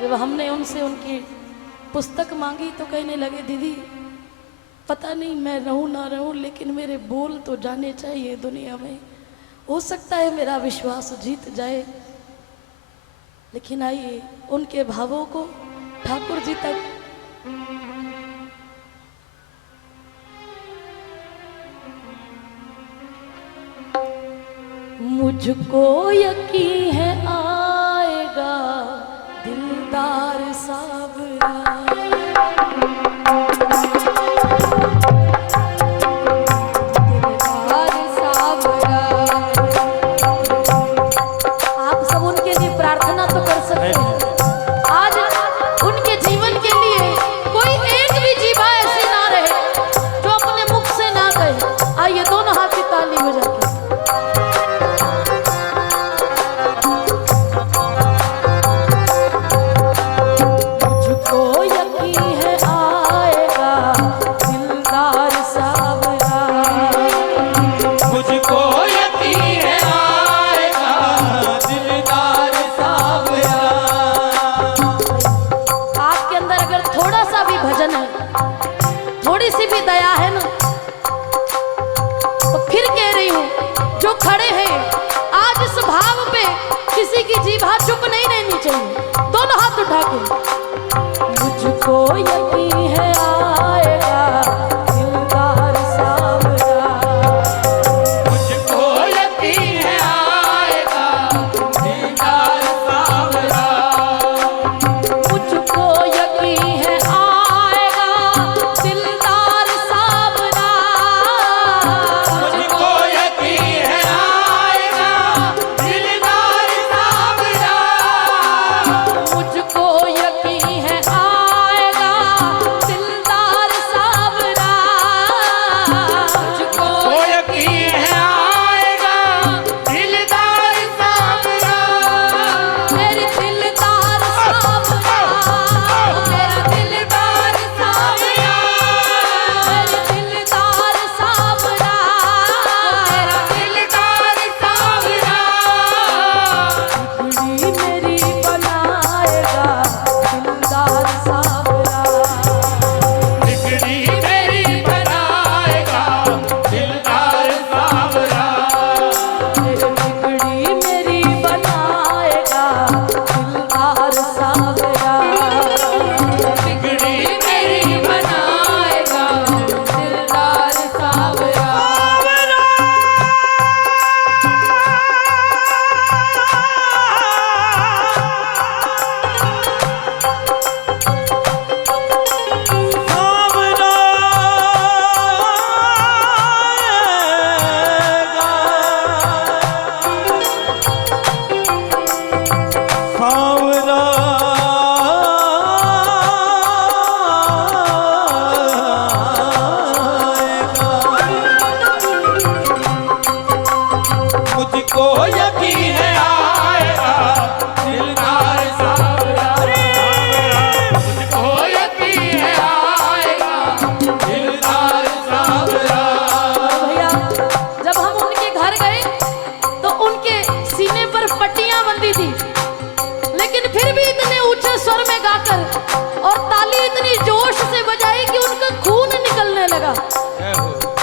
जब हमने उनसे उनकी पुस्तक मांगी तो कहने लगे दीदी पता नहीं मैं रहूं ना रहूं लेकिन मेरे बोल तो जाने चाहिए दुनिया में, हो सकता है मेरा विश्वास जीत जाए। लेकिन आइए उनके भावों को ठाकुर जी तक मुझको यकीन है आएगा दिलदार सावरा। थोड़ी सी भी दया है ना तो फिर कह रही हूं जो खड़े हैं आज इस भाव पे किसी की जीभा चुप नहीं रहनी चाहिए। दोनों हाथ उठा के मुझको यकीन है आएगा दिलदार सावरा। मुझको यकीन है आएगा दिलदार सावरा। मुझको यकीन है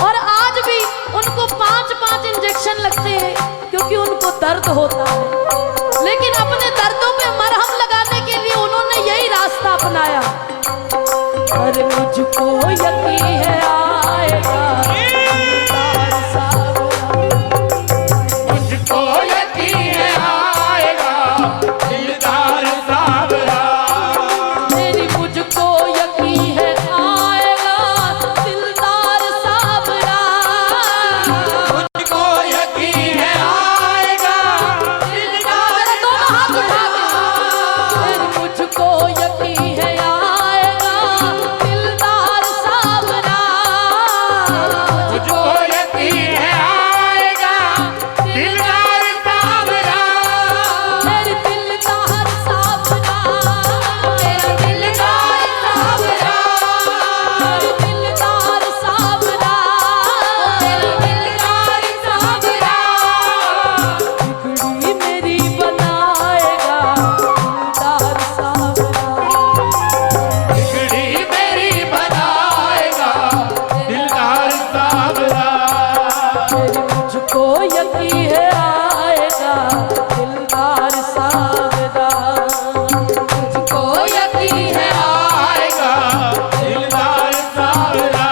और आज भी उनको 5-5 इंजेक्शन लगते हैं क्योंकि उनको दर्द होता है। लेकिन अपने दर्दों पे मरहम लगाने के लिए उन्होंने यही रास्ता अपनाया। और मुझको यकीन है आएगा दिलदार सावरा। मुझको यकीन है आएगा दिलदार सावरा। मेरी मुझको यकीन है आएगा दिलदार सावरा। मुझको यकीन है आएगा दिलदार दोनों हाथ उठा के मेरी मुझको यकीन है आएगा दिलदार सावरा। यकीन है आएगा दिलदार सावरा, मुझको यकीन है आएगा दिलदार सावरा।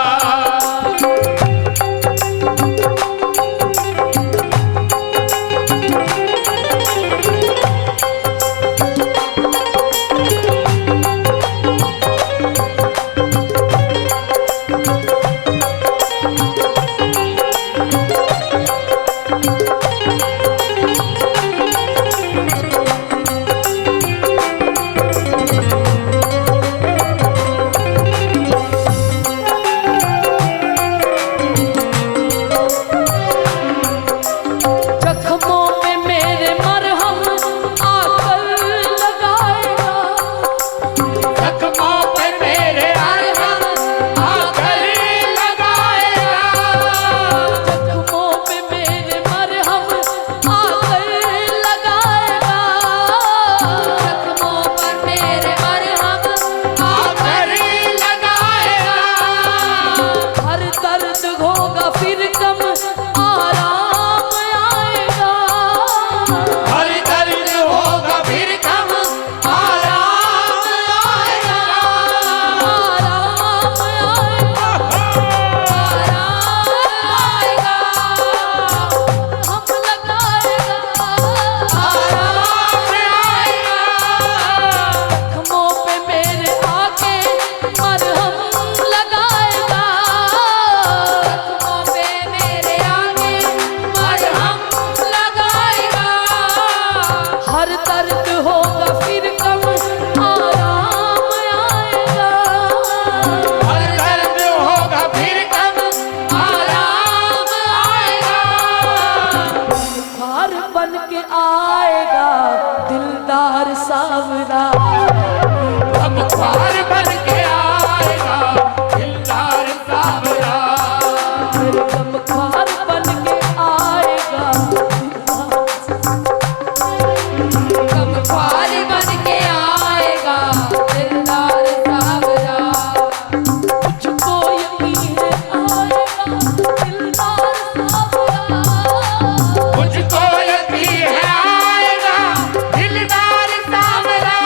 जख्मों पे मेरे मरहम आकर लगाएगा, जख्मों पे मेरे मरहम आकर लगाएगा, जख्मों पे मेरे मरहम आकर लगाएगा, जख्मों पर मेरे मरहम आकर लगाएगा। हर दर्द होगा फिर कम आराम आएगा, हर दर्द होगा फिर कम आराम आएगा। आराम आएगा, आएगा हम लगाएगा, आराम आएगा। जख्मों पे मेरे आके मरहम लगाएगा, जख्मों पे मेरे आगे मरहम लगाएगा। हर दर्द होगा फिर कम आराम आएगा, हर दर्द होगा फिर कम आराम आएगा। हार बन के आएगा दिलदार सावरा, अब ख्वार बन के आएगा दिलदार सावरा। गम खार बन के आएगा कब ख्वार बन के आएगा दिलदार सावरा। मुझको यकीन है आएगा दिलदार सावरा, मुझको यकीन है आएगा दिलदार सावरा।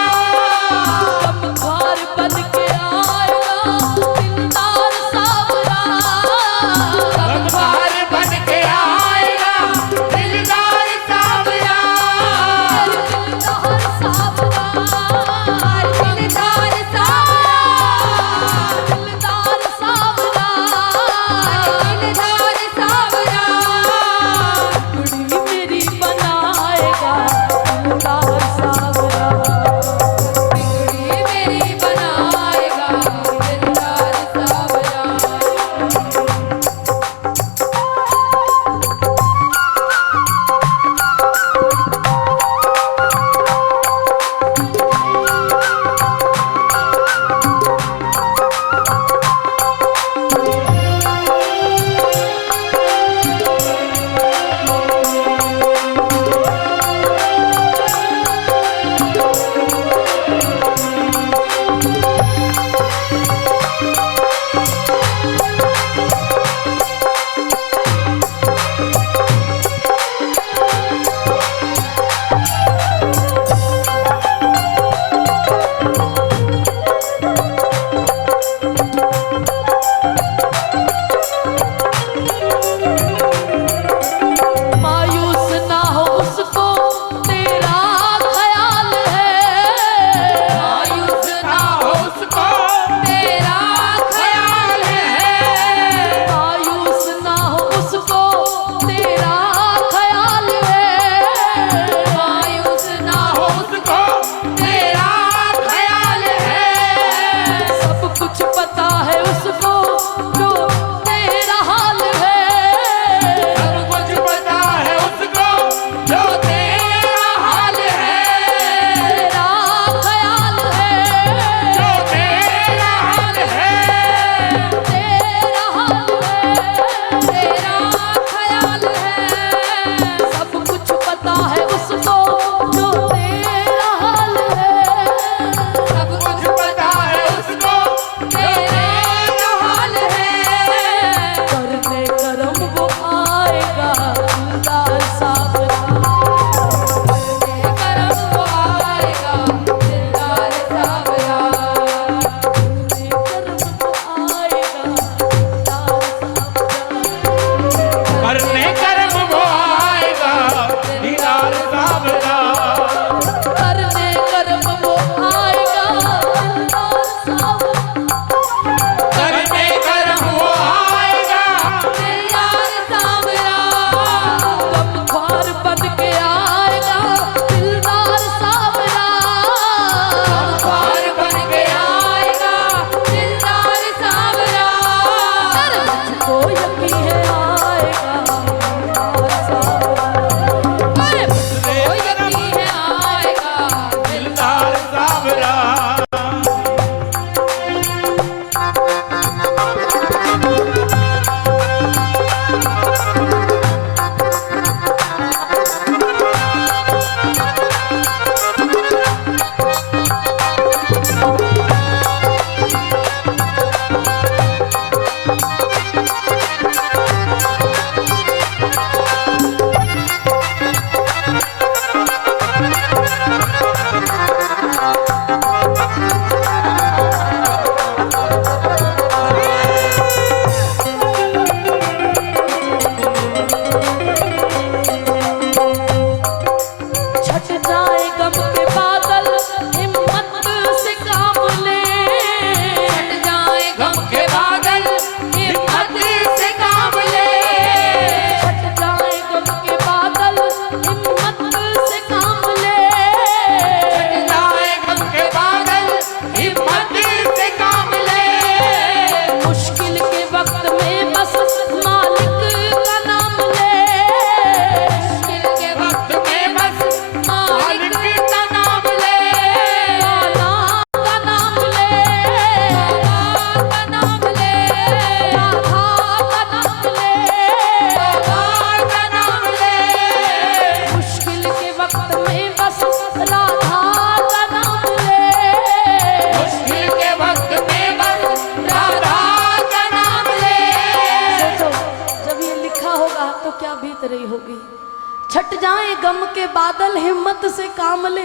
जाए गम के बादल हिम्मत से काम ले।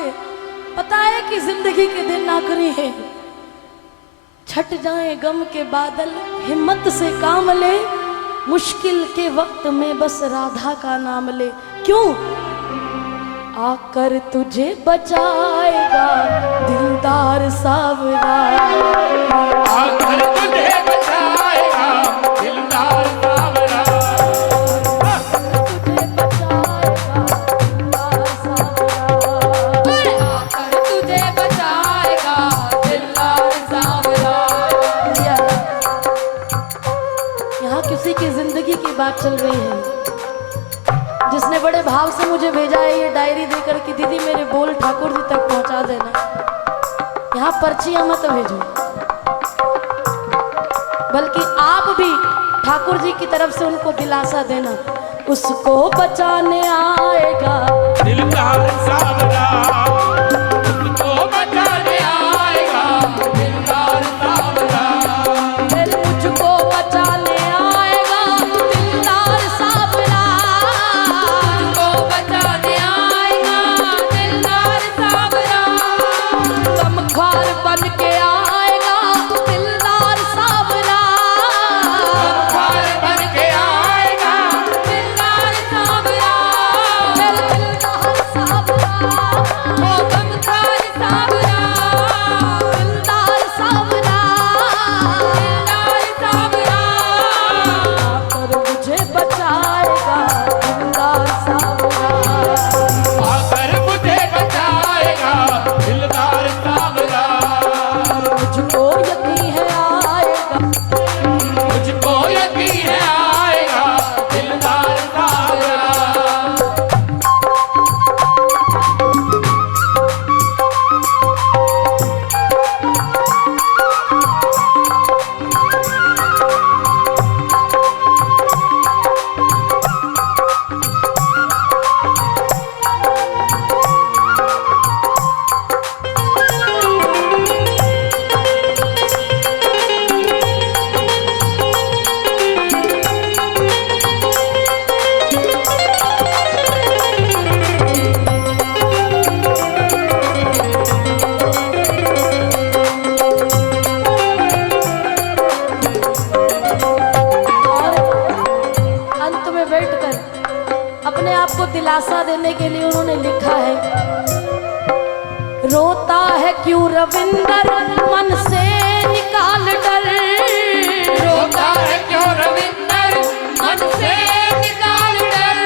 पता है कि जिंदगी के दिन आखिरी है। छट जाए गम के बादल हिम्मत से काम ले, मुश्किल के वक्त में बस राधा का नाम ले। क्यों? आकर तुझे बचाएगा दिलदार सावरा, आकर तुझे बचाएगा दिलदार सावरा, तुझे बचाएगा दिलदार सावरा, आकर तुझे बचाएगा दिलदार सावरा। यहाँ किसी की जिंदगी की बात चल रही है, जिसने बड़े भाव से मुझे भेजा है ये डायरी देकर कि दीदी मेरे बोल ठाकुर जी तक पहुंचा देना। यहाँ पर्चियां मत भेजो, बल्कि आप भी ठाकुर जी की तरफ से उनको दिलासा देना, उसको बचाने आएगा दिलदार सावरा, उसको बचाने आएगा दिलदार सावरा, फिर मुझको बचाने आएगा दिलदार सावरा, मुझको बचाने आएगा दिलदार सावरा, गमख्वार बन के आएगा दिलदार सावरा, पार बन के आएगा दिलदार सावरा, फिर दिलदार सावरा, ओ गमखार सावरा, दिलदार सावरा, दिलदार सावरा, आकर मुझे बचाएगा दिलदार सावरा। आकर मुझे बचाएगा दिलदार सावरा, मुझको यकीन है आएगा, मुझको यकीन है आएगा दिलदार सावरा। और अंत में बैठकर अपने आप को दिलासा देने के लिए उन्होंने लिखा है, रोता है क्यों रविंदर मन से निकाल डर, रोता है क्यों रविंदर मन से निकाल डर,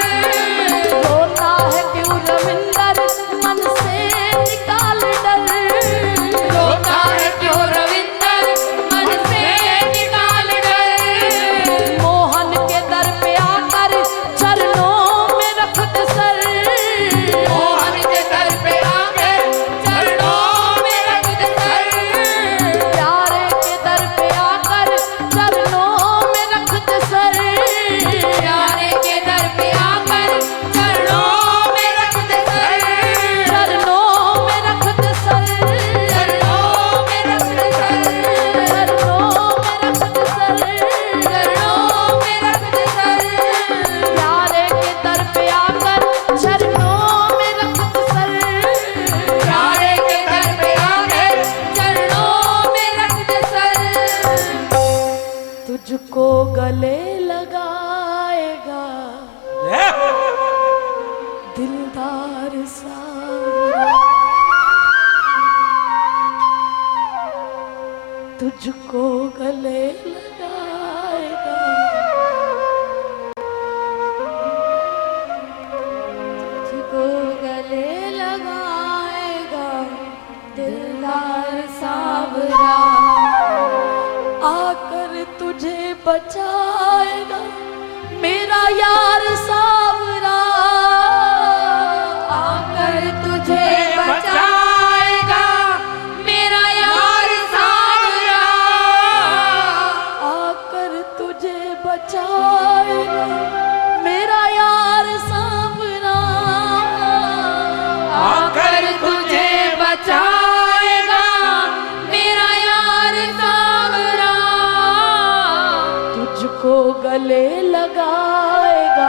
रोता है क्यों रविंदर मन से निकाल डर, रोता है क्यों रविंदर मन से निकाल डर, मोहन के दर पे आकर चरणों में रख दे सर, मोहन के दर पे आके चरणों में रख दे सर, प्यारे के दर पे आकर चरणों में रख दे सर, प्यारे के दर पे आकर चरणों में रख दे सर, चरणों में रख दे सर, चरणों में रख दे सर, चरणों में रख दे सर, चरणों में रख दे सर, प्यारे के दर पे आकर चरणों में रख दे सर, प्यारे के दर पे आके चरणों में रख दे सर, तुझको गले लगाएगा दिलदार सावरा, तुझको गले लगाएगा, तुझको गले लगाएगा दिलदार सावरा, आकर तुझे बचाएगा मेरा यार सावरा, आकर तुझे बचाएगा मेरा यार सावरा, आकर तुझे बचाएगा मेरा यार सावरा, आकर तुझे बचाएगा मेरा यार सावरा, तुझको गले लगाएगा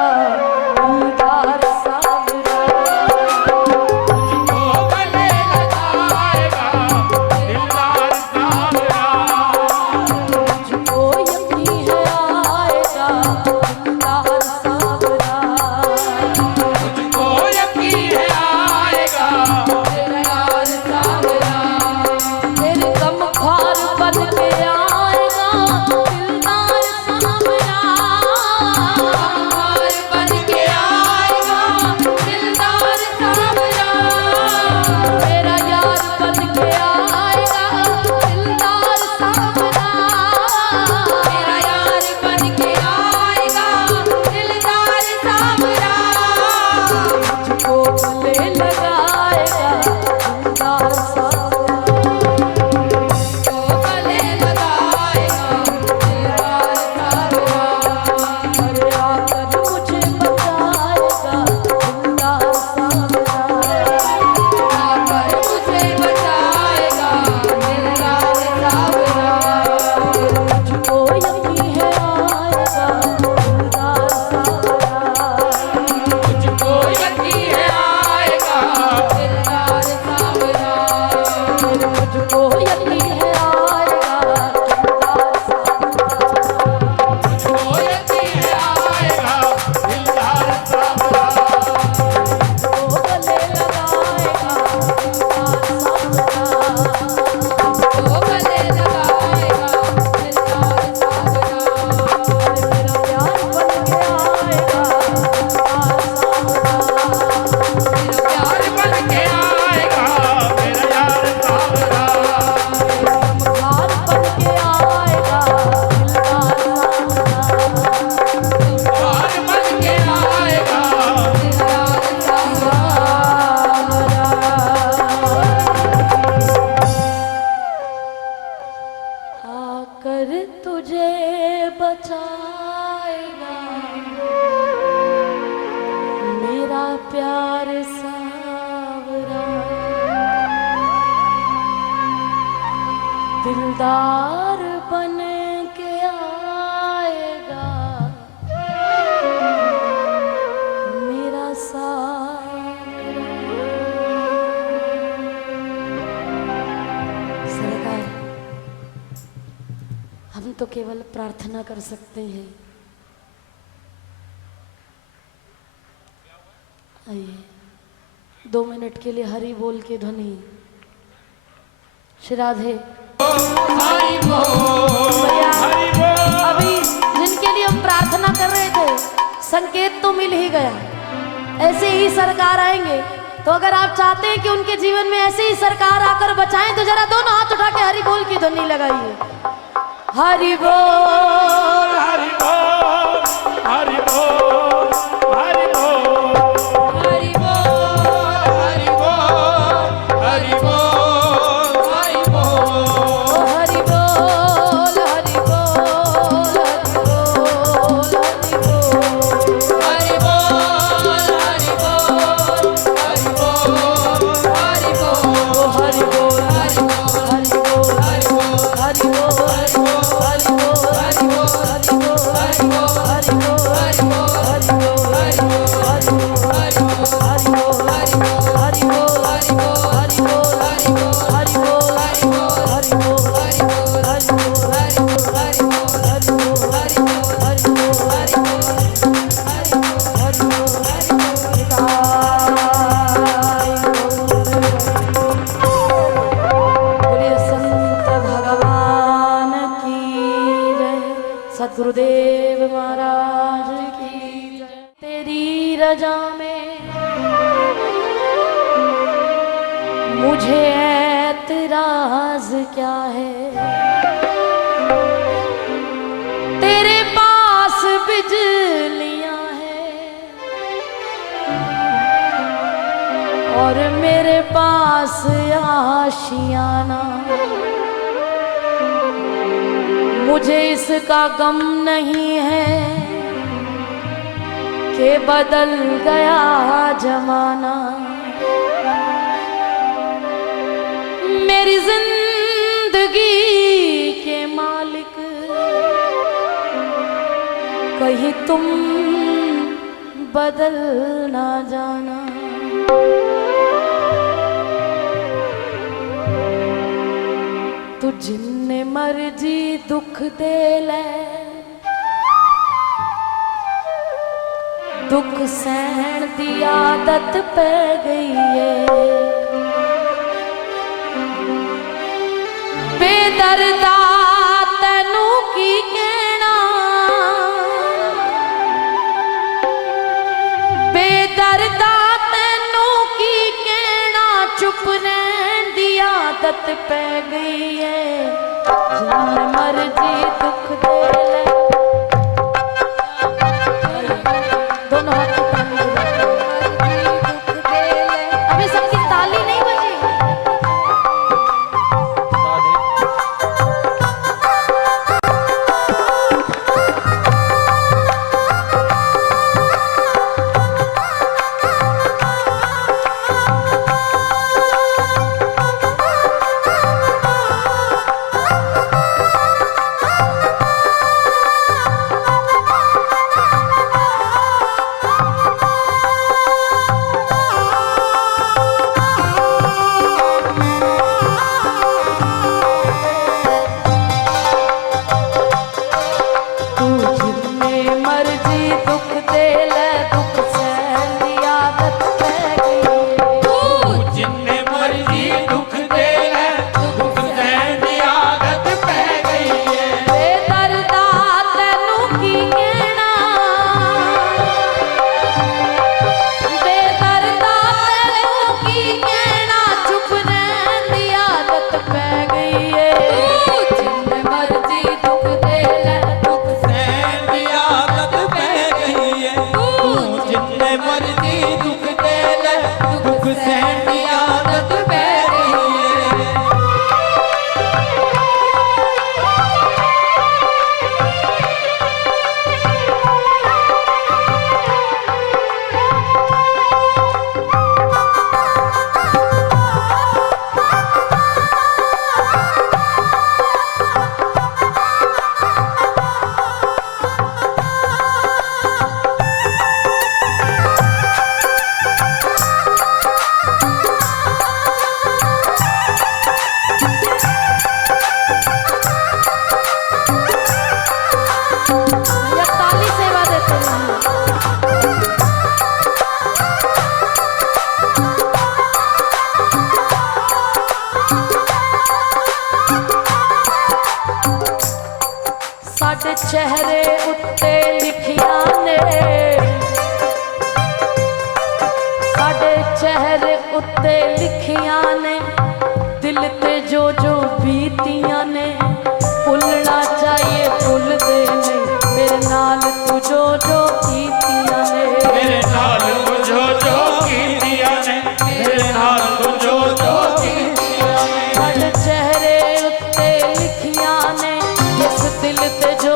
तार बन के आएगा मेरा सरकार, हम तो केवल प्रार्थना कर सकते हैं। आइए 2 मिनट के लिए हरि बोल के ध्वनि। श्री राधे। भैया, अभी जिनके लिए हम प्रार्थना कर रहे थे संकेत तो मिल ही गया, ऐसे ही सरकार आएंगे। तो अगर आप चाहते हैं कि उनके जीवन में ऐसे ही सरकार आकर बचाएं तो जरा दोनों हाथ उठा के हरि बोल की ध्वनि लगाइए। हरि बोल, हरि बोल, हरि बोल, हरि बोल, हरि बोल, हरि बोल, हरि बोल, हरि बोल, हरि बोल, हरि बोल, हरि बोल, हरि बोल, हरि बोल, हरि बोल, हरि बोल, हरि बोल, हरि सतगुरुदेव महाराज की जय। तेरी रजा में मुझे ऐतराज क्या है, तेरे पास बिजलियां हैं और मेरे पास आशियाना। मुझे इसका गम नहीं है कि बदल गया जमाना। मेरी जिंदगी के मालिक कहीं तुम बदल ना जाना। तू जिन्ने मर्जी दुख दे ले, दुख सहन दी आदत पै गई है। बेदर्दा तैनू की कहना, बेदर्दा तैनू की कहना, चुप रहन दी आदत पै गई है। जिन्ने मर्जी दुख दे ले, दोनों हाथ ताली बजाओ। दुख दे ले, अभी सबकी ताली नहीं बजी। चेहरे उत्ते लिखियां ने दिल ते जो बीतियां ने भुलना चाहिए भुल दे नहीं मेरे नाल तू जो कीतियां ने मेरे नाल तू जो कीतियां ने मेरे नाल तू जो कीतियां ने साडे चेहरे उत्ते लिखियां ने इस दिल ते जो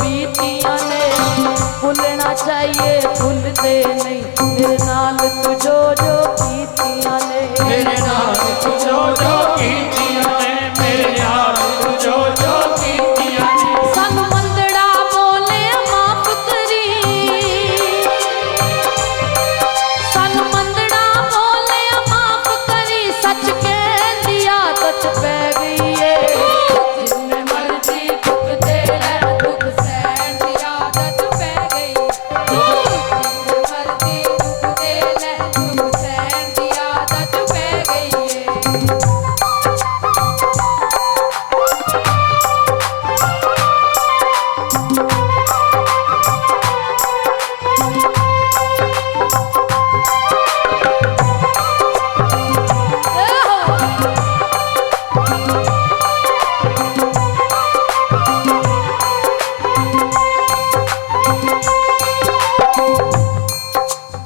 बीतियां ने भुलना चाहिए भुल दे नहीं मेरे नाल तू जो कीतियां ने मेरे नाल तू जो कीतियां ने मेरे नाल तू जो कीतियां ने सानू मंदड़ा बोले माफ करी सानू मंदड़ा बोले माफ करी सच कहंदी आदत पै गई है जिन्ने मर्जी दुख दे ले दुख सहन दी आदत पै गई जिन्ने मर्जी दुख दे ले दुख सहन दी आदत पै गई है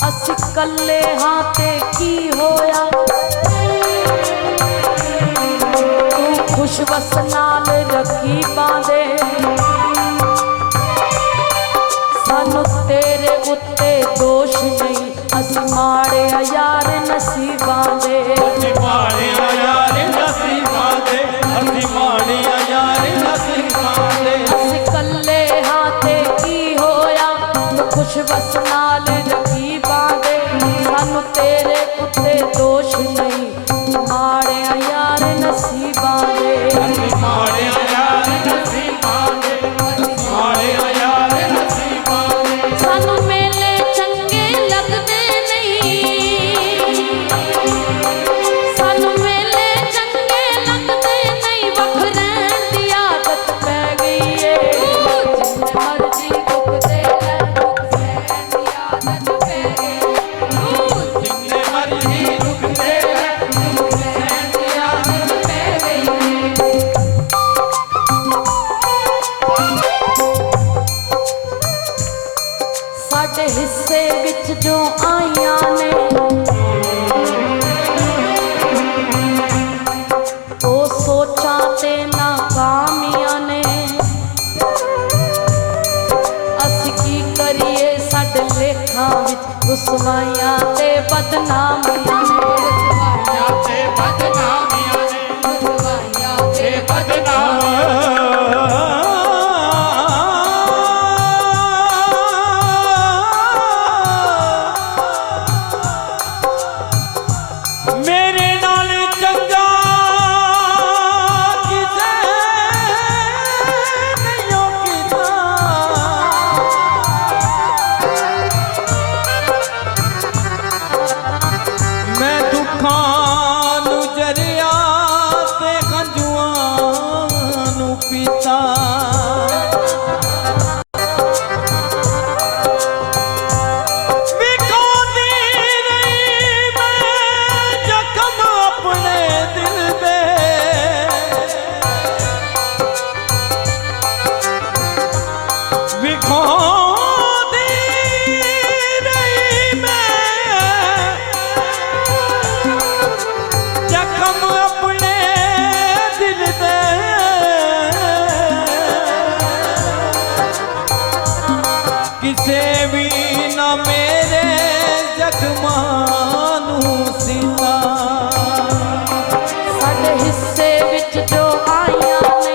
ਅਸੀਂ ਕੱਲੇ ਹਾਂ ਤੇ ਕੀ ਹੋਇਆ ਤੂੰ ਖੁਸ਼ ਵਸ ਨਾਲ ਰੱਖੀ ਬਾਂਦੇ ਸਾਨੂੰ ਤੇਰੇ ਉੱਤੇ ਦੋਸ਼ ਨਹੀਂ ਅਸੀਂ ਮਾੜੇ ਆ ਯਾਰ ਨਸੀਬਾਂ ਦੇ ਅਸੀਂ ਮਾੜਿਆ ਯਾਰ ਨਸੀਬਾਂ ਦੇ ਅਸੀਂ ਮਾੜਿਆ ਯਾਰ ਨਸੀਬਾਂ ਦੇ ਅਸੀਂ ਕੱਲੇ ਹਾਂ ਤੇ ਕੀ ਹੋਇਆ ਤੂੰ ਖੁਸ਼ ਵਸ ਨਾਲ ਰੱਖੀ ਬਾਂਦੇ ਸਾਨੂੰ ਤੇਰੇ ਉੱਤੇ ਦੋਸ਼ ਨਹੀਂ ਮਾੜਿਆ ਯਾਰ ਨਸੀਬਾਂ ਦੇ ਅਸੀਂ ਮਾੜਿਆ ਯਾਰ ਨਸੀਬਾਂ ਦੇ ਅਸੀਂ ਮਾੜਿਆ ਯਾਰ ਨਸੀਬਾਂ ਦੇ ਸਾਨੂੰ ਮੇਲੇ ਚੰਗੇ ਲੱਗਦੇ ਨਹੀਂ ਸਾਨੂੰ ਮੇਲੇ ਚੰਗੇ ਲੱਗਦੇ ਨਹੀਂ ਵੱਖ ਰਹਿਣ ਦੀ ਆਦਤ ਪੈ ਗਈ ਏ ਜਿੰਨੇ ਮਰਜੀ ਦੁੱਖ ਦੇ ਲੈ ਦੁੱਖ ਸਹਿਣ ਦੀ ਆਦਤ ਪੈ ਗਈ ਜਿੰਨੇ ਮਰਜ਼ੀ ਦੁੱਖ ਦੇ ਲੈ ਦੁੱਖ ਸਹਿਣ ਦੀ ਆਦਤ ਪੈ ਗਈ ਏ ਸਾਡੇ ਹਿੱਸੇ ਵਿੱਚ ਜੋ ਆਈਆਂ ਨੇ ਉਹ ਸੋਚਾਂ ਤੇ ਨਾਕਾਮੀਆਂ ਨੇ ਅਸੀਂ ਕੀ ਕਰੀਏ ਸਾਡੇ ਲੇਖਾਂ ਵਿੱਚ ਰੁਸਵਾਈਆਂ ਤੇ ਬਦਨਾਮੀਆਂ ਨੇ ਰੁਸਵਾਈਆਂ ਤੇ ਬਦਨਾਮੀਆਂ ਨੇ ਰੁਸਵਾਈਆਂ ਤੇ ਬਦਨਾਮ ਮੇਰੇ ਨਾਲ ਚੰਗਾ ਕਿਸੇ ਨਹੀਂ ਕੀਤਾ ਮੈਂ ਦੁੱਖਾਂ ਨੂੰ ਜਰਿਆ ਤੇ ਹੰਝੂਆਂ ਨੂੰ ਪੀਤਾ ਵਿਖਾਉਂਦੀ ਰਹੀ ਮੈਂ ਜ਼ਖਮ ਆਪਣੇ ਦਿਲ ਦੇ ਵਿਖਾਉਂਦੀ ਰਹੀ ਮੈਂ ਜ਼ਖਮ ਆਪਣੇ ਦਿਲ ਦੇ ਕਿਸੇ ਵੀ ਨਾ ਮੇਰੇ ਜ਼ਖਮਾਂ ਨੂੰ ਸੀਤਾ ਸਾਡੇ ਹਿੱਸੇ ਵਿੱਚ ਜੋ ਆਈਆਂ ਨੇ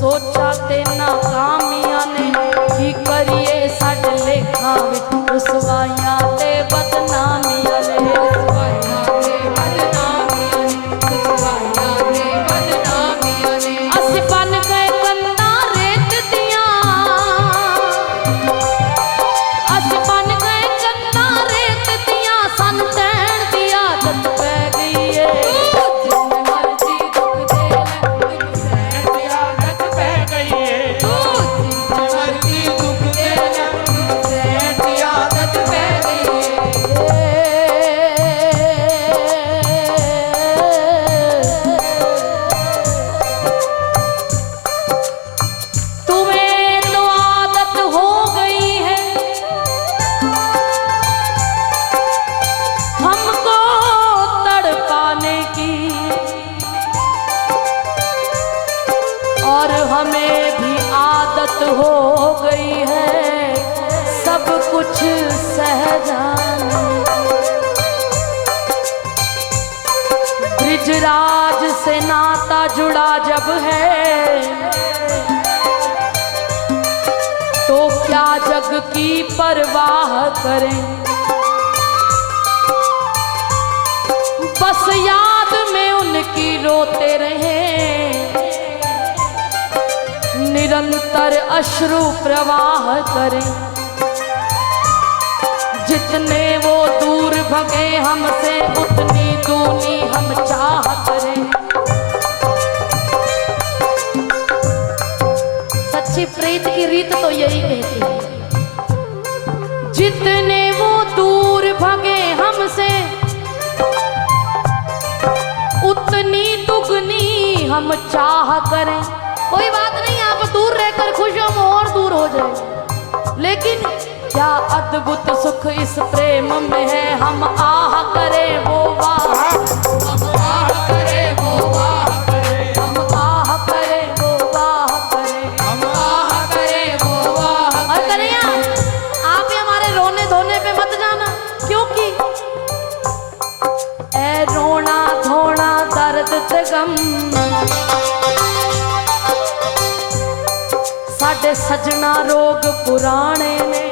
ਸੋਚਾਂ ਤੇ ਨਾਕਾਮੀਆਂ ਨੇ ਕੀ ਕਰੀਏ ਸਾਡੇ ਲੇਖਾਂ ਵਿੱਚ ਰੁਸਵਾਈਆਂ ਤੇ ਬਦਨਾਮੀਆਂ ਨੇ ਰੁਸਵਾਈਆਂ ਤੇ ਬਦਨਾਮੀਆਂ ਨੇ ਰੁਸਵਾਈਆਂ ਤੇ ਬਦਨਾਮੀਆਂ ਨੇ ਅਸੀਂ ਬਣ ਗਏ ਕੰਧਾਂ ਰੇਤ ਦੀਆਂ हो गई है सब कुछ सहजानी। ब्रिजराज से नाता जुड़ा जब है तो क्या जग की परवाह करें। बस याद में उनकी रोते रहे निरंतर अश्रु प्रवाह करें। जितने वो दूर भगे हमसे उतनी दूनी हम चाह करें। सच्ची प्रीत की रीत तो यही कहती है, जितने वो दूर भगे हमसे उतनी दुगनी हम चाह करें। कोई बात नहीं, आप दूर रहकर खुश हम और दूर हो जाए, लेकिन क्या अद्भुत सुख इस प्रेम में है। हम आह करें वो वाह, हम आह करें वो वाह करें, हम आह करें वो वाह करें, हम आह करें वो वाह। और कन्हैया आप ही हमारे रोने धोने पे मत जाना, क्योंकि ए रोना धोना दर्द ते गम साडे सजना रोग पुराने ने।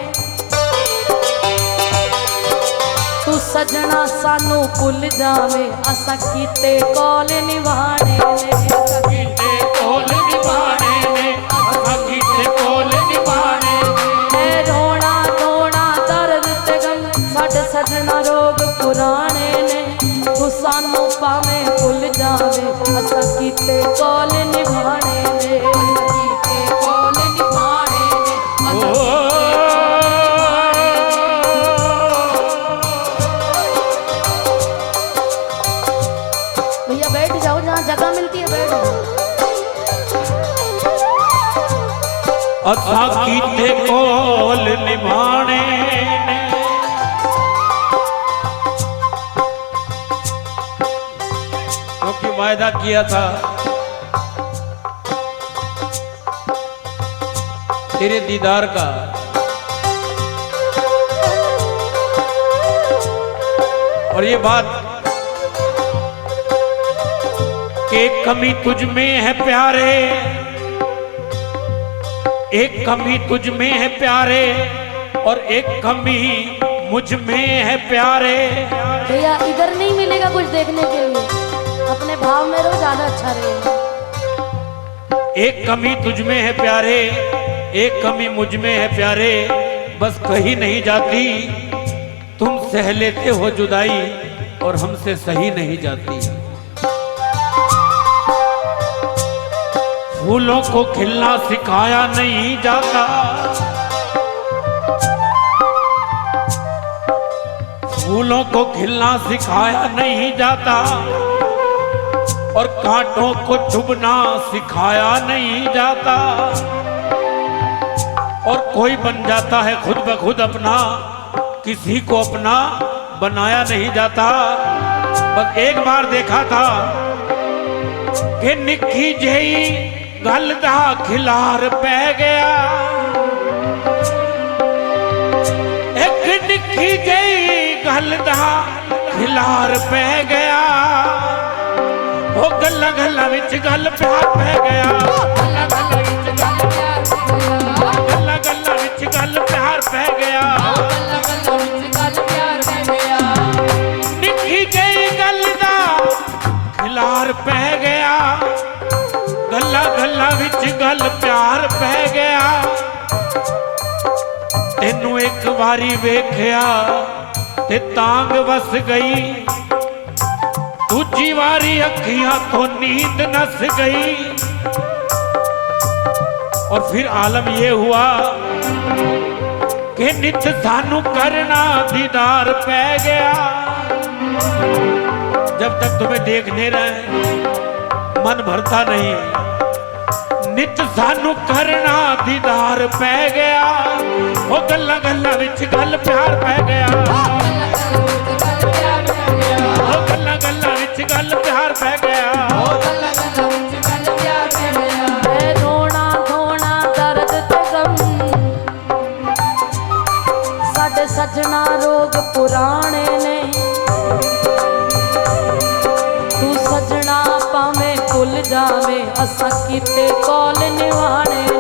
तू सजना सानू भुल जावे असा कीते कौल निभाने ने। कीते कोल निभाने ने, असां कीते कोल निभाने ने। ए रोना धोना दर्द ते गम साडे सजना रोग पुराने ने। तू सानू पावे भुल जावे असा कीते कौल निभाने ने। कीते कौल निभाने ने, भैया बैठ जाओ, जहाँ जगह मिलती है बैठ जाओ। असां कीते कोल निभाने ने। क्योंकि वायदा किया था तेरे दीदार का, और ये बात कि एक कमी तुझ में है प्यारे, एक कमी तुझ में है प्यारे, और एक कमी मुझ में है प्यारे। भैया इधर नहीं मिलेगा कुछ देखने के लिए, अपने भाव में रहो, ज्यादा अच्छा रहेगा। एक कमी तुझ में है प्यारे, एक कमी मुझ में है प्यारे, बस कहीं नहीं जाती। तुम सह लेते हो जुदाई और हमसे सही नहीं जाती। फूलों को खिलना सिखाया नहीं जाता, फूलों को खिलना सिखाया नहीं जाता, और कांटों को चुभना सिखाया नहीं जाता। और कोई बन जाता है खुद ब खुद अपना, किसी को अपना बनाया नहीं जाता। बस एक बार देखा था कि निक्की जही गल दा खिलार पै गया, एक निक्की जही गल दा खिलार पै गया। ओ गल्ला गल्ला विच गल प्यार पै गया, गल्ला गल्ला विच गल प्यार पै गया, गल्ला गल्ला विच गल प्यार पै गया, गल्ला गल्ला विच गल प्यार पै गया। निक्की जही गल दा खिलार पै गया, गल्ला गल्ला विच गल प्यार पै गया। तेनू एक वारी वेख्या ते तांग वस गई, दूजी वारी अखियां तो नींद नस गई। और फिर आलम ये हुआ कि नित सानू करना दीदार पै गया। जब तक तुम्हें देख नहीं रहे मन भरता नहीं, नित सानू करना दीदार पै गया। ओ गल्ला गल्ला विच गल प्यार पै गया, ओ गल्ला गल्ला विच गल प्यार पै गया, ओ गल्ला गल्ला विच गल प्यार पै गया। रोना धोना दर्द ते साडे सजना रोग पुराने ने तू सजना पावे भुल जावे असा कीते कौल निवाणे